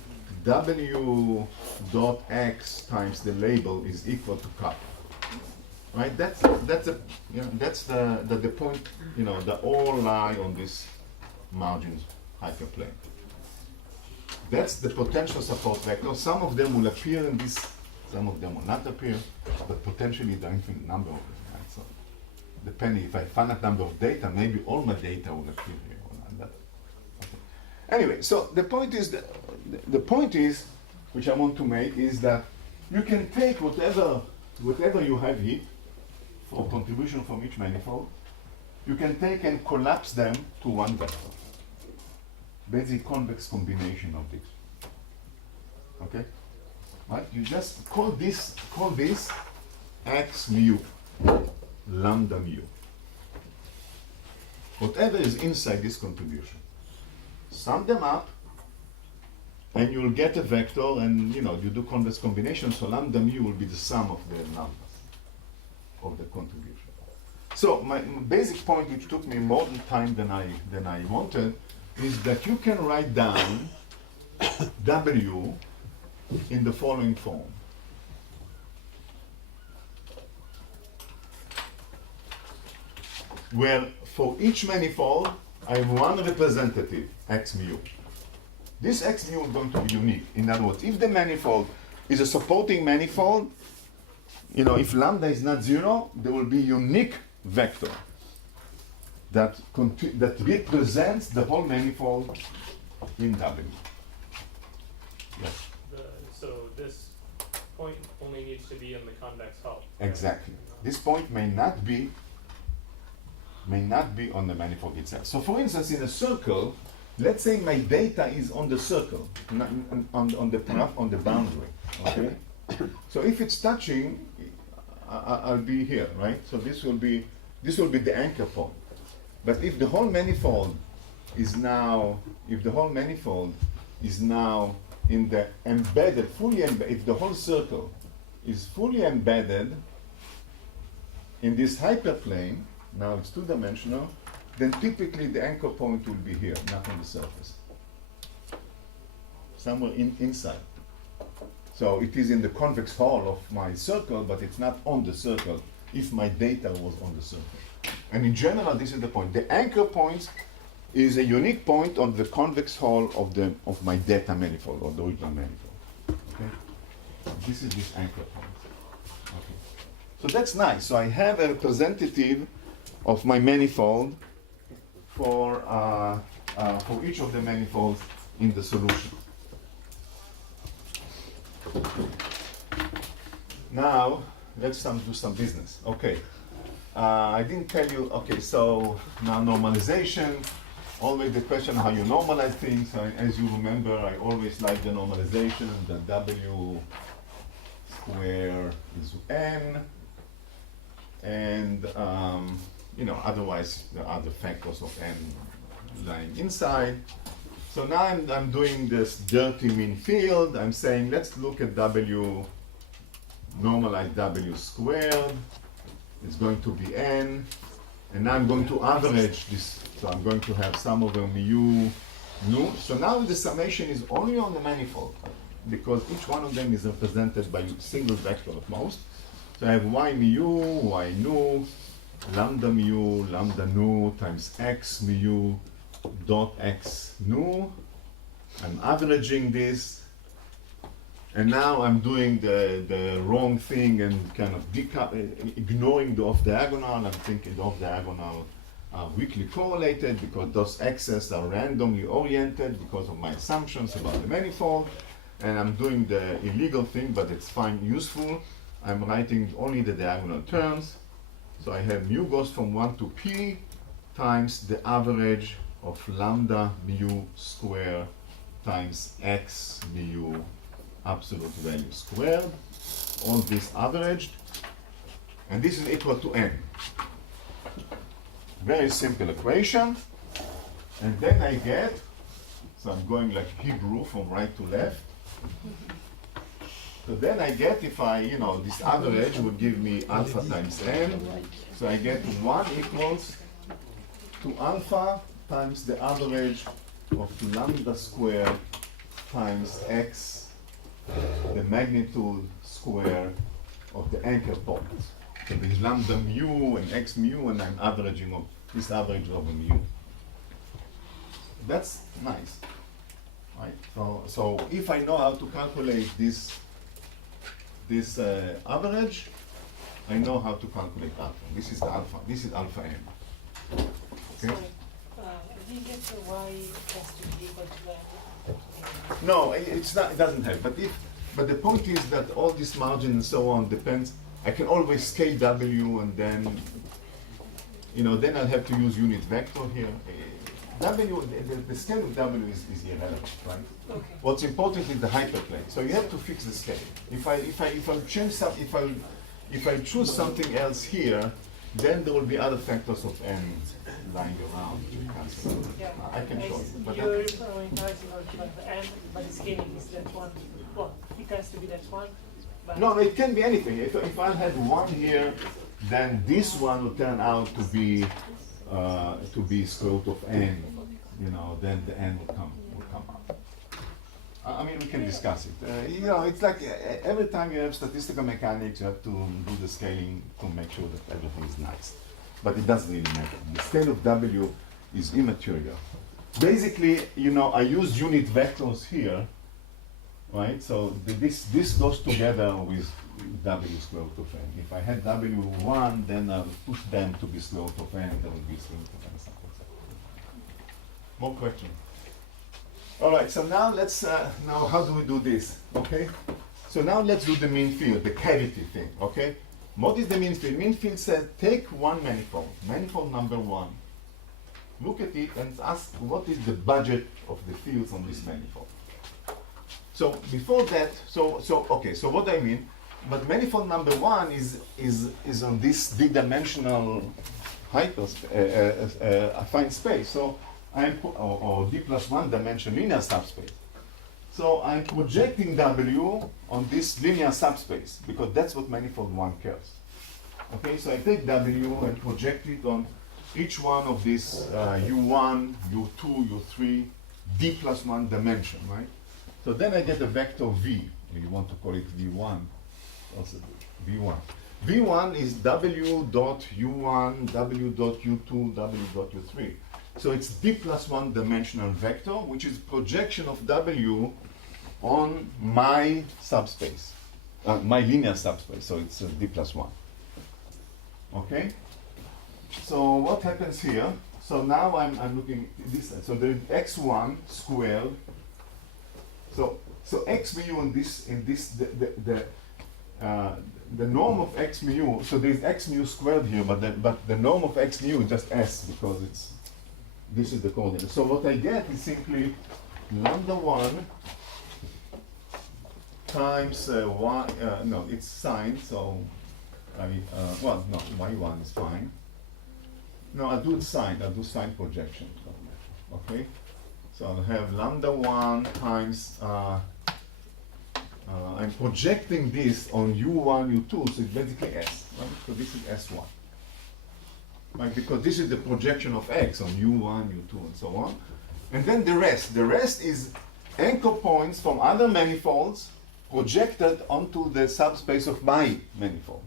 W dot X times the label is equal to kappa. Right? That's the point, you know, that all lie on this margin hyperplane. That's the potential support vector. Some of them will appear in this Some of them will not appear, but potentially the infinite number of them, right? So depending if I finite number of data, maybe all my data will appear here or not. Okay. Anyway, so the point is which I want to make is that you can take whatever you have here for contribution from each manifold, you can take and collapse them to one vector. Basic convex combination of this. Okay? Right? You just call this x mu, lambda mu. Whatever is inside this contribution. Sum them up, and you'll get a vector, and you do convex combination, so lambda mu will be the sum of the numbers of the contribution. So my basic point, which took me more time than I wanted, is that you can write down W in the following form. Where for each manifold, I have one representative, x mu. This x mu is going to be unique. In other words, if the manifold is a supporting manifold, if lambda is not 0, there will be unique vector that represents the whole manifold in W. Yes. So this point only needs to be in the convex hull. Exactly. This point may not be on the manifold itself. So for instance, in a circle, let's say my data is on the circle, on the path, on the boundary. Okay? So if it's touching, I'll be here, right? So this will be the anchor point. But if the whole manifold is now in the embedded, if the whole circle is fully embedded in this hyperplane, now it's two-dimensional, then typically the anchor point will be here, not on the surface. Somewhere inside. So it is in the convex hull of my circle, but it's not on the circle if my data was on the circle. And in general, this is the point. The anchor point is a unique point on the convex hull of my data manifold, or the original manifold. Okay? This is this anchor point. Okay. So that's nice. So I have a representative of my manifold for each of the manifolds in the solution. Now, let's do some business. Okay. I didn't tell you, okay, so now normalization, always the question how you normalize things. As you remember, I always like the normalization, the W square is n, and otherwise the other factors of n lying inside. So now I'm doing this dirty mean field. I'm saying let's look at W, normalize W squared. It's going to be n, and now I'm going to average this. So I'm going to have sum over mu nu. So now the summation is only on the manifold, because each one of them is represented by a single vector at most. So I have y mu, y nu, lambda mu, lambda nu times x mu dot x nu. I'm averaging this. And now I'm doing the wrong thing and kind of ignoring the off-diagonal. I'm thinking the off-diagonal are weakly correlated because those x's are randomly oriented because of my assumptions about the manifold. And I'm doing the illegal thing, but it's fine, useful. I'm writing only the diagonal terms. So I have mu goes from 1 to p times the average of lambda mu square times x mu absolute value squared, all this averaged, and this is equal to n. Very simple equation, and then I get, so I'm going like Hebrew from right to left, so then I get, if this average would give me alpha times n, so I get 1 equals to alpha times the average of lambda squared times x, the magnitude square of the anchor point. So there's lambda mu and x mu, and I'm averaging of this average over mu. That's nice, right? So if I know how to calculate this this average, I know how to calculate alpha. This is the alpha. This is alpha m. Okay? We get the y has to be equal to that. No, it's not. It doesn't have. But the point is that all this margin and so on depends. I can always scale w, and then then I'll have to use unit vector here. W, the scale of w is irrelevant, right? Okay. What's important is the hyperplane. So you have to fix the scale. If I change some, if I choose something else here, then there will be other factors of n lying around which you cancel. Yeah. I can show you. But You're prioritizing the n, but the scaling is that one. Well, it has to be that one. But no, it can be anything. If I had one here, then this one will turn out to be square root of n. Then the n will come up. I mean, we can discuss it. It's like every time you have statistical mechanics, you have to do the scaling to make sure that everything is nice. But it doesn't really matter. The scale of W is immaterial. Basically, I use unit vectors here, right? So this goes together with W square root of n. If I had W1, then I would push them to be square root of n, there would be square root of n, something like that. More questions? All right, so now let's, now how do we do this, okay? So now let's do the mean field, the cavity thing, okay? What is the mean field? Mean field says take one manifold number 1, look at it and ask what is the budget of the fields on this manifold. So before that, so what I mean, but manifold number 1 is on this d-dimensional affine space. So or d plus 1 dimension linear subspace. So I'm projecting W on this linear subspace because that's what manifold 1 cares. Okay, so I take W and project it on each one of these U1, U2, U3, d plus 1 dimension, right? So then I get a vector V. You want to call it V1, also V1. V1 is W dot U1, W dot U2, W dot U3. So it's d plus 1 dimensional vector, which is projection of W on my subspace, my linear subspace. So it's d plus 1. Okay? So what happens here? So now I'm looking at this. So there is x1 squared. So x mu the norm of x mu. So there is x mu squared here, but the norm of x mu is just s because this is the coordinate. So what I get is simply lambda 1 times y. No, it's sine. So y1 is fine. No, I'll do sine projection. Okay. So I'll have lambda 1 times. I'm projecting this on U1, U2, so it's basically S. Right? So this is S1. Right? Because this is the projection of X on U1, U2, and so on. And then the rest. The rest is anchor points from other manifolds projected onto the subspace of my manifold.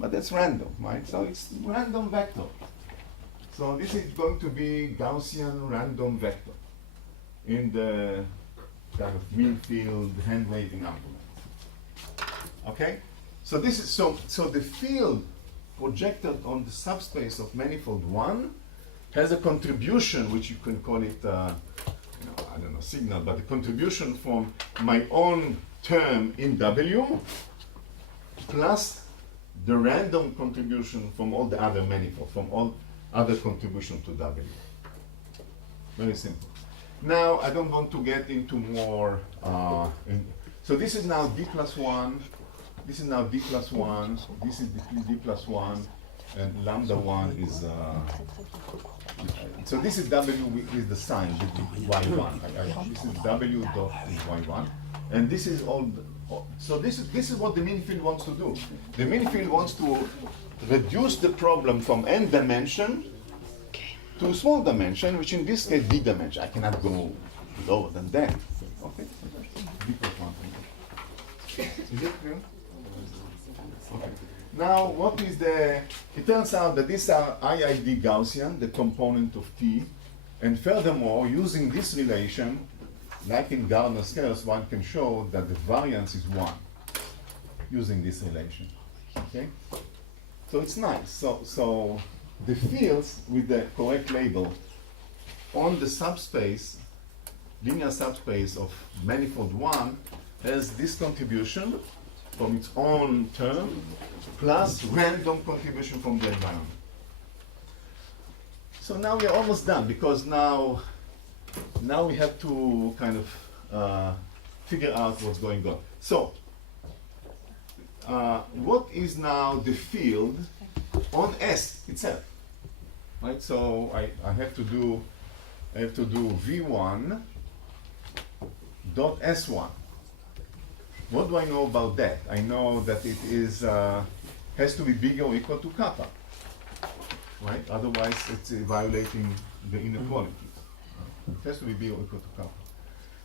But that's random, right? So it's random vector. So this is going to be Gaussian random vector in the kind of mean field hand waving argument. Okay? So this is so the field projected on the subspace of manifold 1 has a contribution, which you can call it I don't know, signal, but the contribution from my own term in W plus the random contribution from all the other manifolds, from all other contribution to W. Very simple. Now, I don't want to get into more. So this is now d plus 1. This is now d plus 1. This is d plus 1. And lambda 1 is. So this is W with the sign, the y1. This is W dot y1. And this is all. So this is what the mean field wants to do. The mean field wants to reduce the problem from n dimension to a small dimension, which in this case d dimension. I cannot go lower than that. Okay. Is it clear? Okay. Now, what is the? It turns out that these are IID Gaussian, the component of T, and furthermore, using this relation, like in Gardner scales, one can show that the variance is 1. using this relation. Okay? So it's nice. So the fields with the correct label on the subspace, linear subspace of manifold 1 has this contribution from its own term plus random contribution from the environment. So now we are almost done because now we have to kind of figure out what's going on. So what is now the field on S itself? Right. So I have to do V1 dot S1. What do I know about that? I know that it is has to be bigger or equal to kappa. Right? Otherwise, it's violating the inequalities. It has to be bigger or equal to kappa.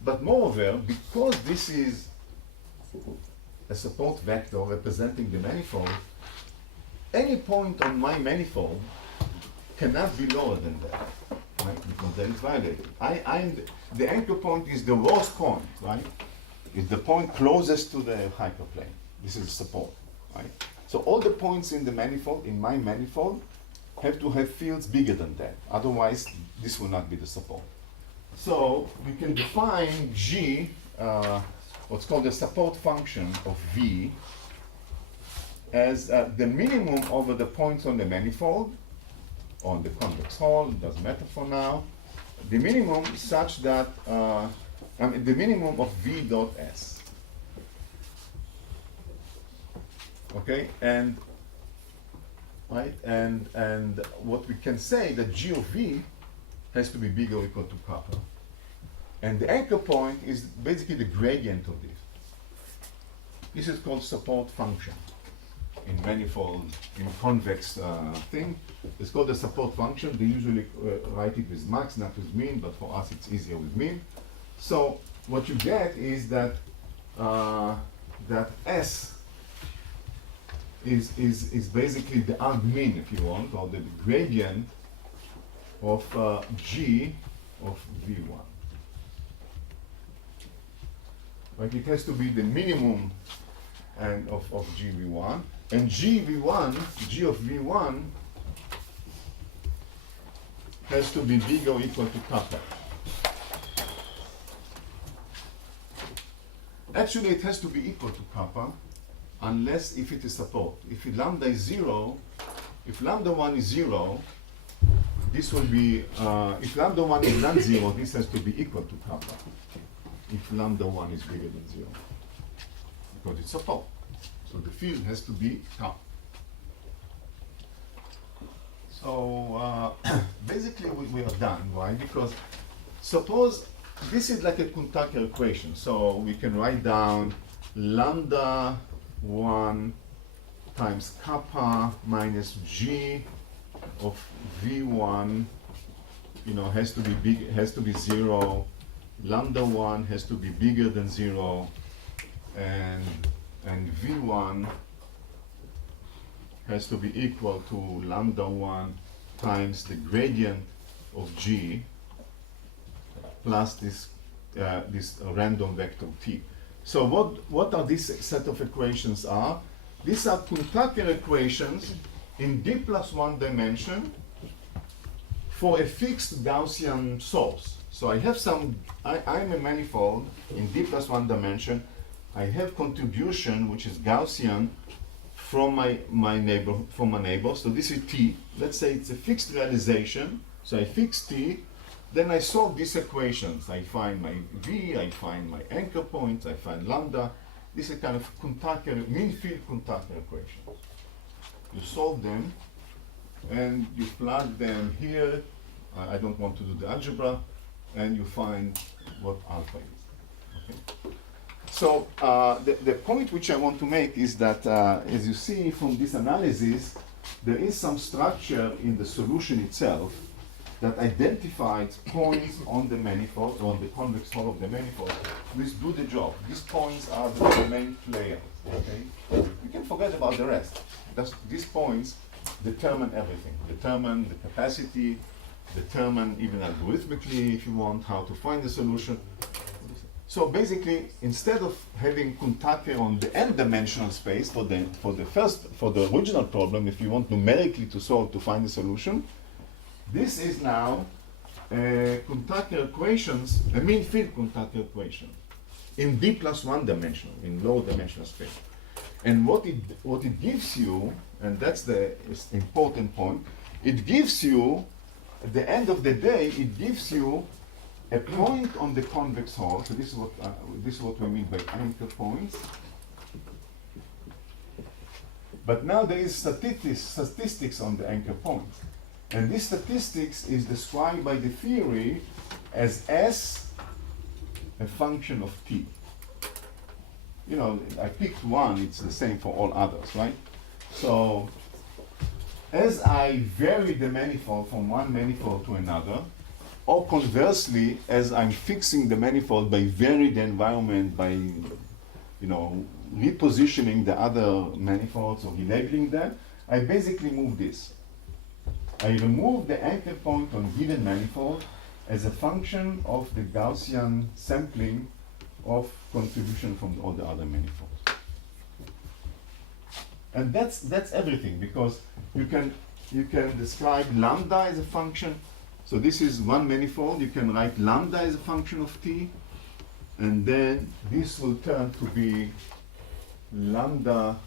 But moreover, because this is a support vector representing the manifold, any point on my manifold cannot be lower than that, right? Because then it's violated. The anchor point is the lowest point, right? It's the point closest to the hyperplane. This is support, right? So all the points in the manifold, in my manifold, have to have fields bigger than that. Otherwise, this will not be the support. So we can define G, what's called the support function of V, as the minimum over the points on the manifold, on the convex hull, it doesn't matter for now. The minimum such that, the minimum of V dot S. Okay, and what we can say that G of V has to be bigger or equal to kappa. And the anchor point is basically the gradient of this. This is called support function. In manifold, in convex thing, it's called the support function. They usually write it with max, not with mean, but for us it's easier with mean. So what you get is that that S is basically the arg mean, if you want, or the gradient of G of V1. Right? It has to be the minimum and of GV1. And G of V1 has to be bigger or equal to kappa. Actually, it has to be equal to kappa unless if it is support. If lambda is 0, if lambda 1 is 0, this will be, if lambda 1 is non-zero, this has to be equal to kappa. If lambda 1 is bigger than 0, because it's support. So the field has to be tau. So basically we are done. Why? Because suppose this is like a Kuntake equation. So we can write down lambda 1 times kappa minus G of V1, has to be big, has to be 0. Lambda 1 has to be bigger than 0, and V1 has to be equal to lambda 1 times the gradient of G plus this random vector T. So what are these set of equations are? These are Kuntake equations in D plus 1 dimension for a fixed Gaussian source. So I have I'm a manifold in D plus 1 dimension. I have contribution which is Gaussian from my neighbor. So this is T. Let's say it's a fixed realization. So I fix T. Then I solve these equations. I find my V, I find my anchor points, I find lambda. This is kind of Kuntake, mean field Kuntake equations. You solve them and you plug them here. I don't want to do the algebra. And you find what alpha is. Okay? So the point which I want to make is that, as you see from this analysis, there is some structure in the solution itself that identifies points on the manifold, on the convex hull of the manifold, which do the job. These points are the main players. Okay? You can forget about the rest. These points determine everything. Determine the capacity, determine even algorithmically, if you want, how to find the solution. So basically, instead of having Kuntake on the n-dimensional space for the original problem, if you want numerically to solve to find a solution, this is now Kuntake equations, a mean field Kuntake equation in d+1 dimension, in low dimensional space. And what it gives you, and that's the important point, it gives you, at the end of the day, it gives you a point on the convex hull. So this is what we mean by anchor points. But now there is statistics on the anchor points. And this statistics is described by the theory as S a function of T. You know, I picked one, it's the same for all others, right? So as I vary the manifold from one manifold to another, or conversely, as I'm fixing the manifold by varying the environment, by, you know, repositioning the other manifolds or relabeling them, I basically move this. I remove the anchor point on given manifold as a function of the Gaussian sampling of contribution from all the other manifolds. And that's everything, because you can describe lambda as a function. So this is one manifold. You can write lambda as a function of t, and then this will turn to be lambda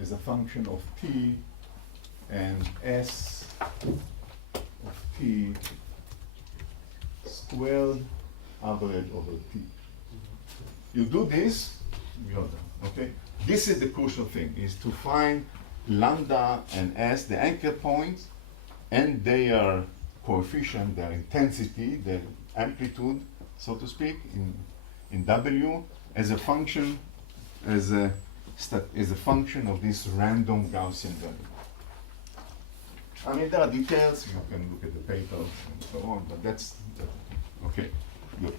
as a function of t and s of t squared average over t. You do this, you're done. Okay. This is the crucial thing: is to find lambda and s, the anchor points, and their coefficient, their intensity, their amplitude, so to speak, in W, as a function, as a function of this random Gaussian value. I mean, there are details. You can look at the papers and so on, but that's okay. Good.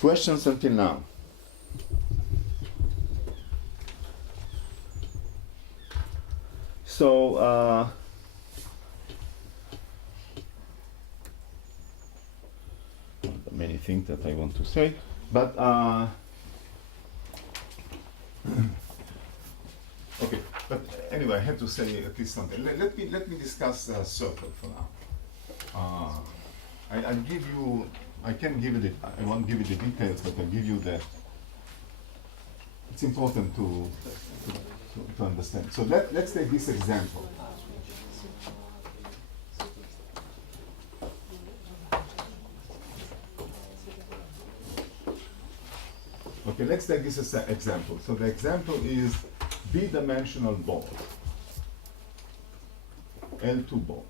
Questions until now? So. Many things that I want to say, but okay. But anyway, I have to say at least something. Let me discuss circle for now. I'll give you. I can give it. I won't give you the details, but I'll give you the. It's important to understand. So let's take this example. Okay, let's take this as an example. So the example is d-dimensional ball, L2 ball.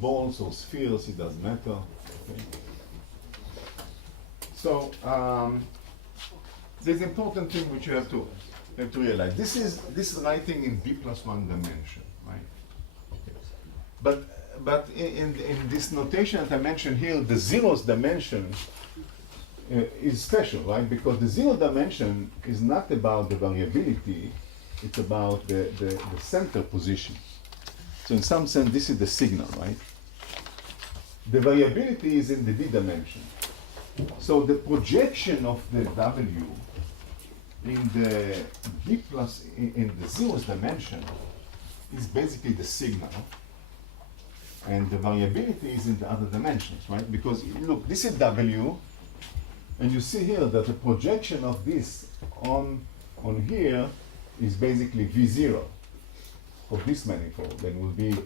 Balls or spheres, it doesn't matter. Okay. So there's an important thing which you have to realize. This is writing in d+1 dimension, right? Okay. But in this notation that I mentioned here, the zeroth dimension is special, right? Because the zero dimension is not about the variability, it's about the center position. So in some sense, this is the signal, right? The variability is in the d dimension. So the projection of the W in the in the zeroth dimension is basically the signal, and the variability is in the other dimensions, right? Because look, this is W. And you see here that the projection of this on here is basically V0 for this manifold, then will be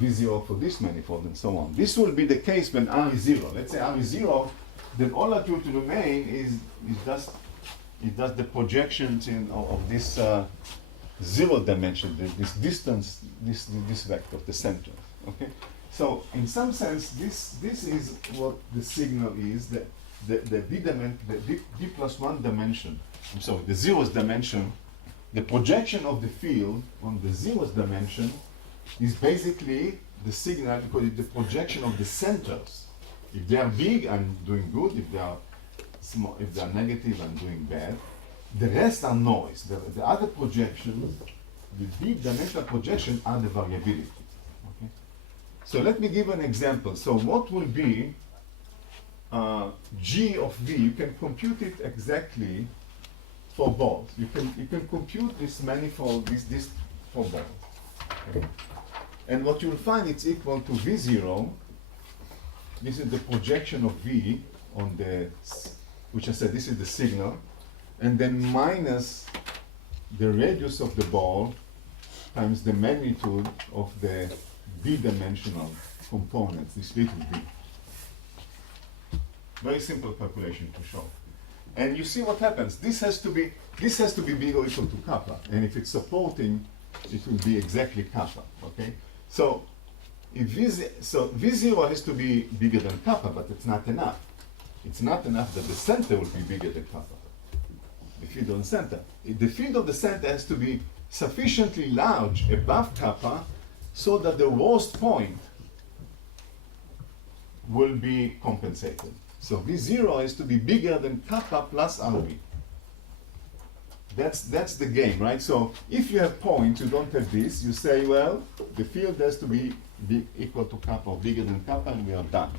V0 for this manifold, and so on. This will be the case when R is 0. Let's say R is 0, then all that will remain is just the projections of this zero dimension, this distance, this vector, the center. Okay. So in some sense, this is what the signal is. The d+1 dimension, I'm sorry, the zeroth dimension, the projection of the field on the zeroth dimension is basically the signal, because it's the projection of the centers. If they are big, I'm doing good. If they are small, if they are negative, I'm doing bad. The rest are noise. The other projections, the d-dimensional projection, are the variability. Okay? So let me give an example. So what will be G of V, you can compute it exactly for balls. You can compute this manifold, this for balls. Okay? And what you'll find, it's equal to V0. This is the projection of V on the, which I said this is the signal, and then minus the radius of the ball times the magnitude of the d-dimensional components, this little d. Very simple calculation to show. And you see what happens. This has to be big or equal to kappa, and if it's supporting, it will be exactly kappa. Okay. So if V0 has to be bigger than kappa, but it's not enough. It's not enough that the center will be bigger than kappa. The field on center. The field of the center has to be sufficiently large above kappa so that the worst point will be compensated. So V0 has to be bigger than kappa plus RV. That's the game, right? So if you have points, you don't have this, you say, well, the field has to be equal to kappa or bigger than kappa, and we are done.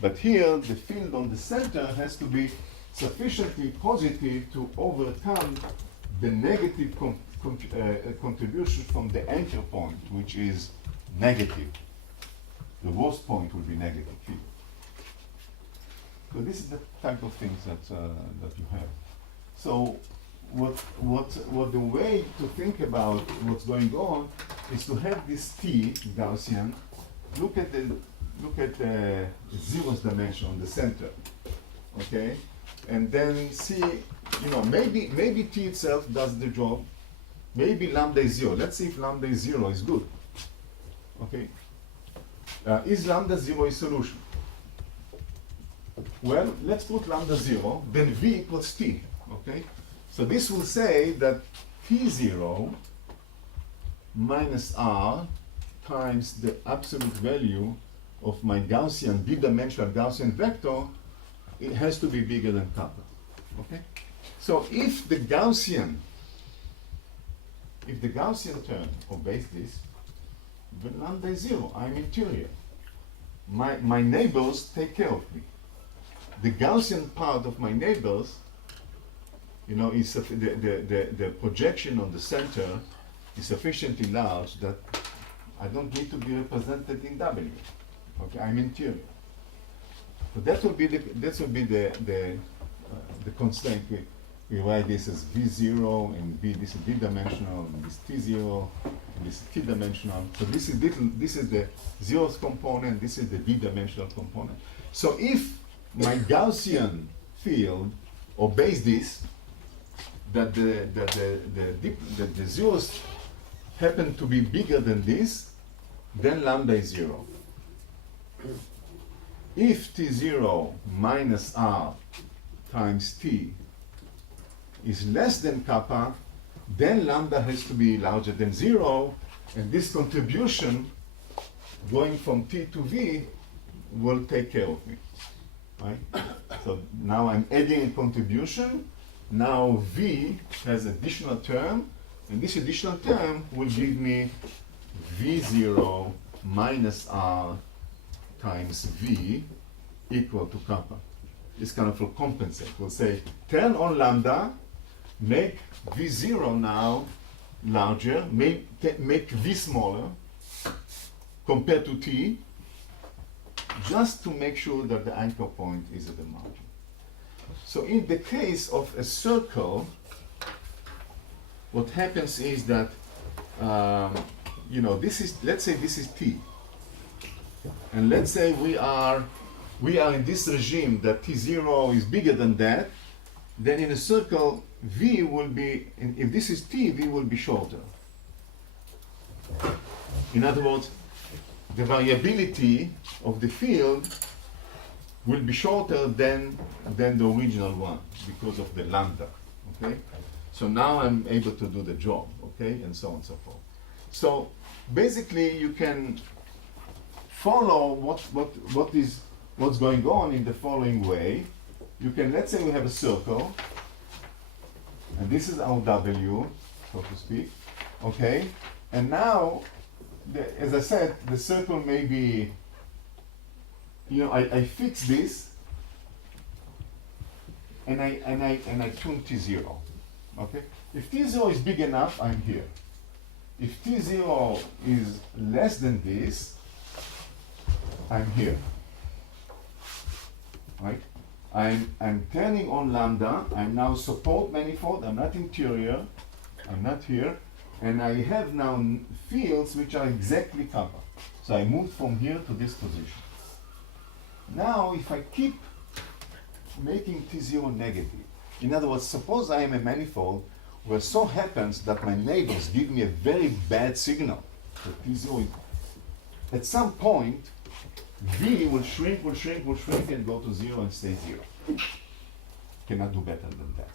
But here, the field on the center has to be sufficiently positive to overcome the negative contribution from the anchor point, which is negative. The worst point will be negative field. So this is the type of things that you have. So what the way to think about what's going on is to have this T Gaussian. Look at the zeroth dimension on the center, okay, and then see, maybe T itself does the job. Maybe lambda is 0. Let's see if lambda is 0 is good. Okay, is lambda 0 a solution? Well, let's put lambda 0, then V equals T. Okay, so this will say that T0 minus R times the absolute value of my Gaussian, d-dimensional Gaussian vector, it has to be bigger than kappa. Okay? So if the Gaussian term obeys this, then lambda is 0. I'm interior. My neighbors take care of me. The Gaussian part of my neighbors, is the projection on the center is sufficiently large that I don't need to be represented in W. Okay, I'm interior. So that will be the constraint. We write this as V0 and V. This is d-dimensional, and this T0, and this is t-dimensional. So this is the zeroth component. This is the d-dimensional component. So if my Gaussian field obeys this, that the zeros happen to be bigger than this, then lambda is 0. If T0 minus R times T is less than kappa, then lambda has to be larger than 0, and this contribution going from T to V will take care of me. Right? So now I'm adding a contribution. Now V has additional term, and this additional term will give me V0 minus R times V equal to kappa. This kind of will compensate. We'll say turn on lambda, make V0 now larger, make V smaller compared to T, just to make sure that the anchor point is at the margin. So in the case of a circle, what happens is that, let's say this is T. And let's say we are in this regime that T0 is bigger than that, then in a circle, V will be, if this is T, V will be shorter. In other words, the variability of the field will be shorter than the original one because of the lambda. Okay? So now I'm able to do the job, okay, and so on and so forth. So basically you can follow what's going on in the following way. You can, let's say we have a circle, and this is our W, so to speak, okay? And now, as I said, the circle may be, I fix this, and I tune T0. Okay? If T0 is big enough, I'm here. If T0 is less than this, I'm here. Right? I'm turning on lambda. I'm now support manifold. I'm not interior. I'm not here. And I have now fields which are exactly kappa. So I moved from here to this position. Now, if I keep making T0 negative, in other words, suppose I am a manifold where so happens that my neighbors give me a very bad signal. So T0 is, at some point, V will shrink, and go to 0 and stay 0. Cannot do better than that.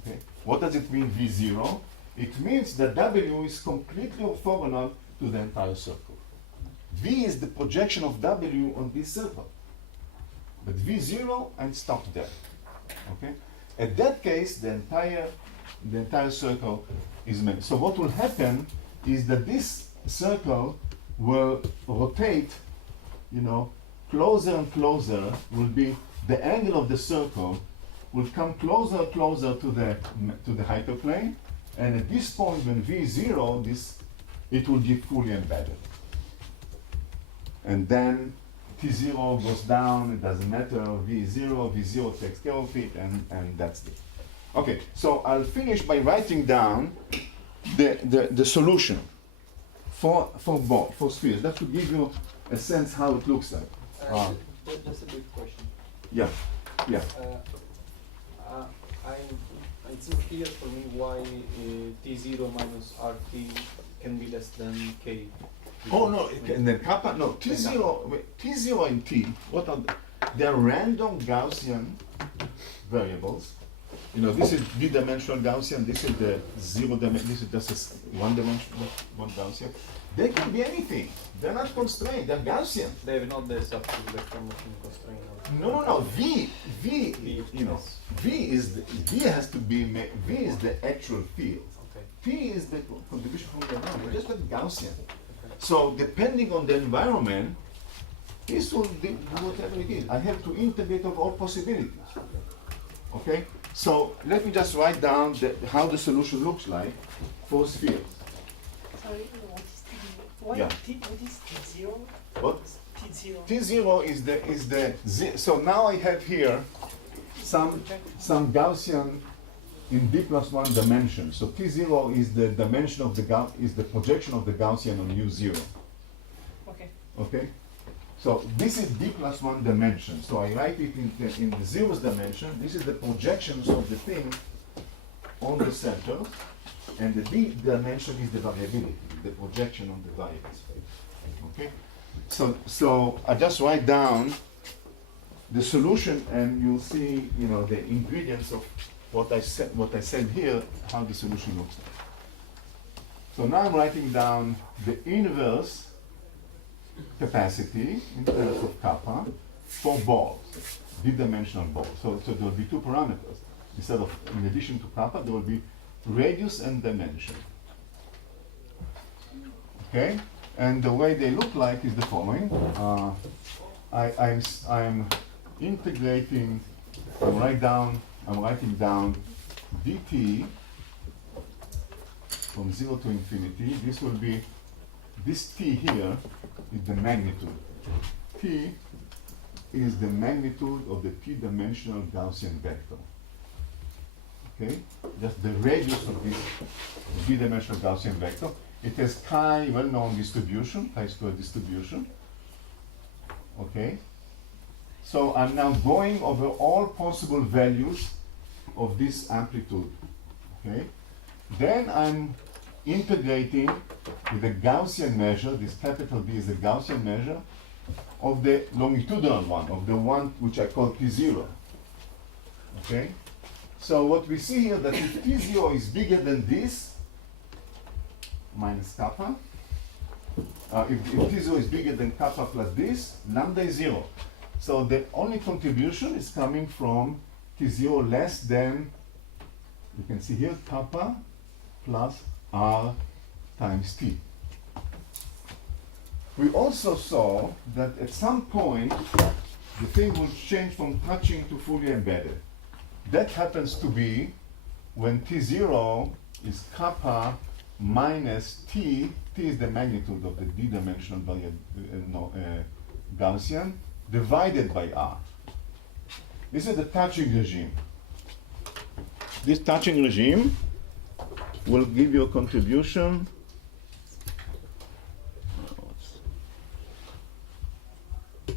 Okay? What does it mean, V0? It means that W is completely orthogonal to the entire circle. V is the projection of W on this circle. But V0, and stop there. Okay? At that case, the entire circle is made. So what will happen is that this circle will rotate, closer and closer. Will be the angle of the circle will come closer and closer to the hyperplane, and at this point, when V is 0, it will be fully embedded. And then T0 goes down, it doesn't matter, V is 0, V0 takes care of it, and that's it. Okay, so I'll finish by writing down the solution for spheres. That should give you a sense how it looks like. Just a quick question. Yeah. It's not clear for me why T0 minus RT can be less than K. Oh no, and then kappa, no, T0 and T, what are they? They're random Gaussian variables. This is d-dimensional Gaussian, this is the this is just one-dimensional, one Gaussian. They can be anything. They're not constrained, they're Gaussian. They have not the substitute vector motion constraint. No. V has to be, V is the actual field. Okay. T is the contribution from the environment, just like Gaussian. So depending on the environment, this will do whatever it is. I have to integrate of all possibilities. Okay? So let me just write down how the solution looks like for spheres. Sorry, what is T0? What is T0? What? T0. T0 is the so now I have here some Gaussian in d+1 dimension. So T0 is the dimension of the projection of the Gaussian on U0. Okay. Okay? So this is d+1 dimension. So I write it in the zeroth dimension. This is the projections of the thing on the center, and the d dimension is the variability, the projection on the variable space. Okay? So I just write down the solution, and you'll see, the ingredients of what I said here, how the solution looks like. So now I'm writing down the inverse capacity in terms of kappa for balls, d-dimensional balls. So there will be two parameters. Instead of, in addition to kappa, there will be radius and dimension. Okay? And the way they look like is the following. I'm integrating, I'm writing down dt from 0 to infinity. This will be, this t here is the magnitude. T is the magnitude of the t-dimensional Gaussian vector. Okay? Just the radius of this d-dimensional Gaussian vector. It has chi, well-known distribution, chi-square distribution. Okay? So I'm now going over all possible values of this amplitude. Okay? Then I'm integrating with the Gaussian measure, this capital D is the Gaussian measure, of the longitudinal one, of the one which I call T0. Okay? So what we see here, that if T0 is bigger than this, minus kappa, if T0 is bigger than kappa plus this, lambda is 0. So the only contribution is coming from T0 less than, you can see here, kappa plus R times T. We also saw that at some point, the thing will change from touching to fully embedded. That happens to be when T0 is kappa minus T. T is the magnitude of the d-dimensional Gaussian divided by R. This is the touching regime. This touching regime will give you a contribution.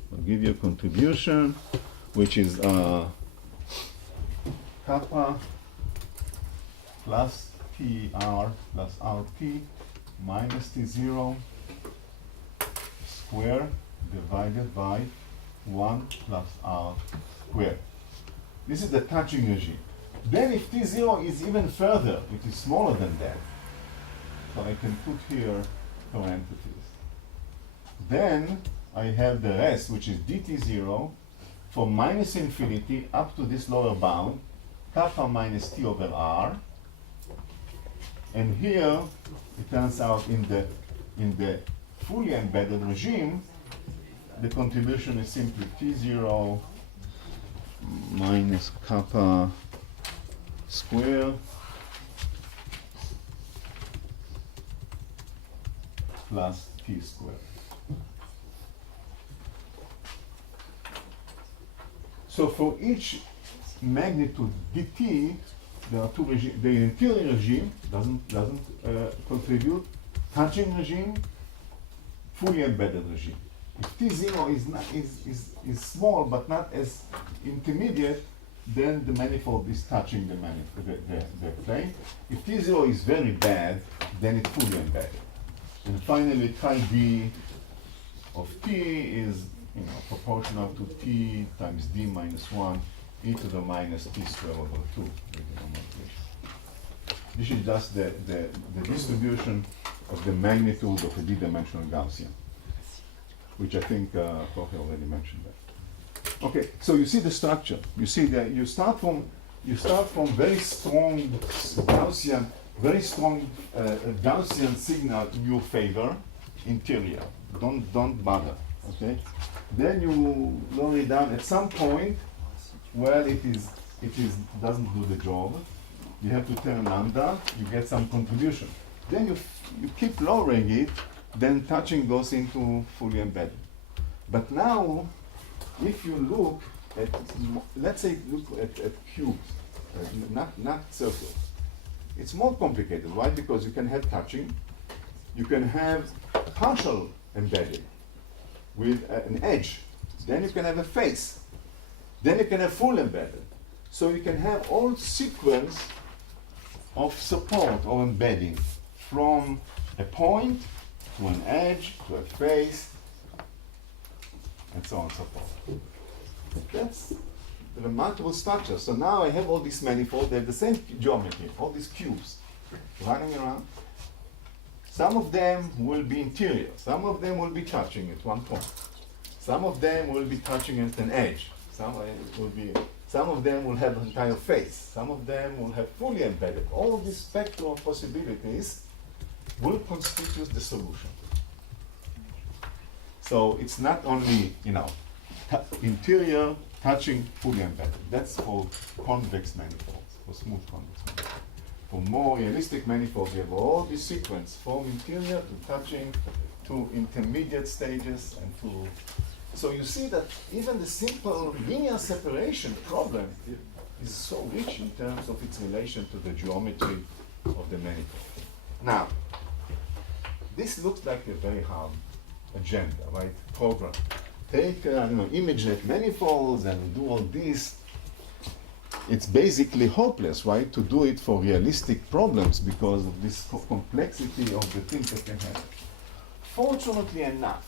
Will give you a contribution, which is kappa plus TR plus RT minus T0 square divided by 1 plus R squared. This is the touching regime. Then if T0 is even further, it is smaller than that, so I can put here parentheses. Then I have the rest, which is dt0 from minus infinity up to this lower bound, kappa minus T over R. And here, it turns out in the fully embedded regime, the contribution is simply T0 minus kappa square plus T squared. So for each magnitude dt, there are two regimes. The interior regime doesn't contribute. Touching regime, fully embedded regime. If T0 is small but not as intermediate, then the manifold is touching the plane. If T0 is very bad, then it's fully embedded. And finally, chi d of t is proportional to t times d minus 1 e to the minus t squared over 2. This is just the distribution of the magnitude of a d-dimensional Gaussian, which I think Jorge already mentioned that. Okay, so you see the structure. You see that you start from very strong Gaussian, Gaussian signal in your favor, interior. Don't bother. Okay. Then you lower it down. At some point, well, it doesn't do the job. You have to turn lambda. You get some contribution. Then you keep lowering it. Then touching goes into fully embedded. But now, if you look at, let's say, look at cubes, not circles. It's more complicated. Why? Because you can have touching. You can have partial embedding with an edge. Then you can have a face. Then you can have full embedded. So you can have all sequence of support or embedding from a point to an edge to a face and so on and so forth. That's the remarkable structure. So now I have all these manifolds. They have the same geometry, all these cubes running around. Some of them will be interior. Some of them will be touching at one point. Some of them will be touching at an edge. Some of them will have an entire face. Some of them will have fully embedded. All of these spectrum of possibilities will constitute the solution. So it's not only, interior, touching, fully embedded. That's for convex manifolds, for smooth convex manifolds. For more realistic manifolds, you have all this sequence from interior to touching to intermediate stages and to. So you see that even the simple linear separation problem is so rich in terms of its relation to the geometry of the manifold. Now, this looks like a very hard agenda, right? Program. Take ImageNet manifolds and do all this. It's basically hopeless, right, to do it for realistic problems because of this complexity of the things that can happen. Fortunately enough,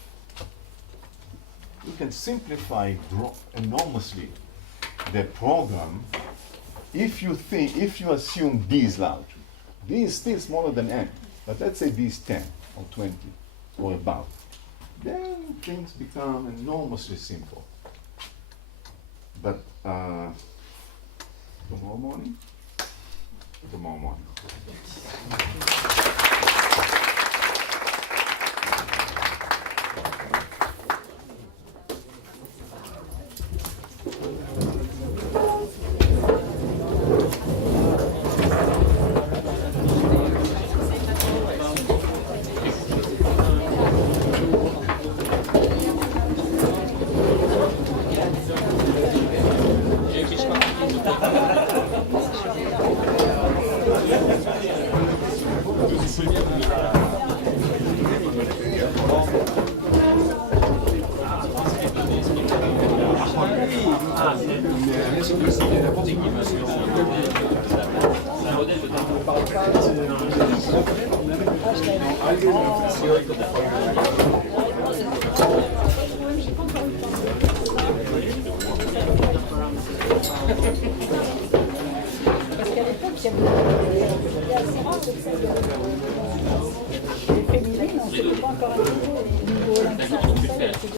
you can simplify enormously the program if you assume D is large. D is still smaller than N, but let's say D is 10 or 20 or above. Then things become enormously simple. But tomorrow morning? Tomorrow morning. Parce qu'à l'époque, il y avait assez rare de ça. Les féminines, on ne s'était pas encore arrivé au niveau olympique.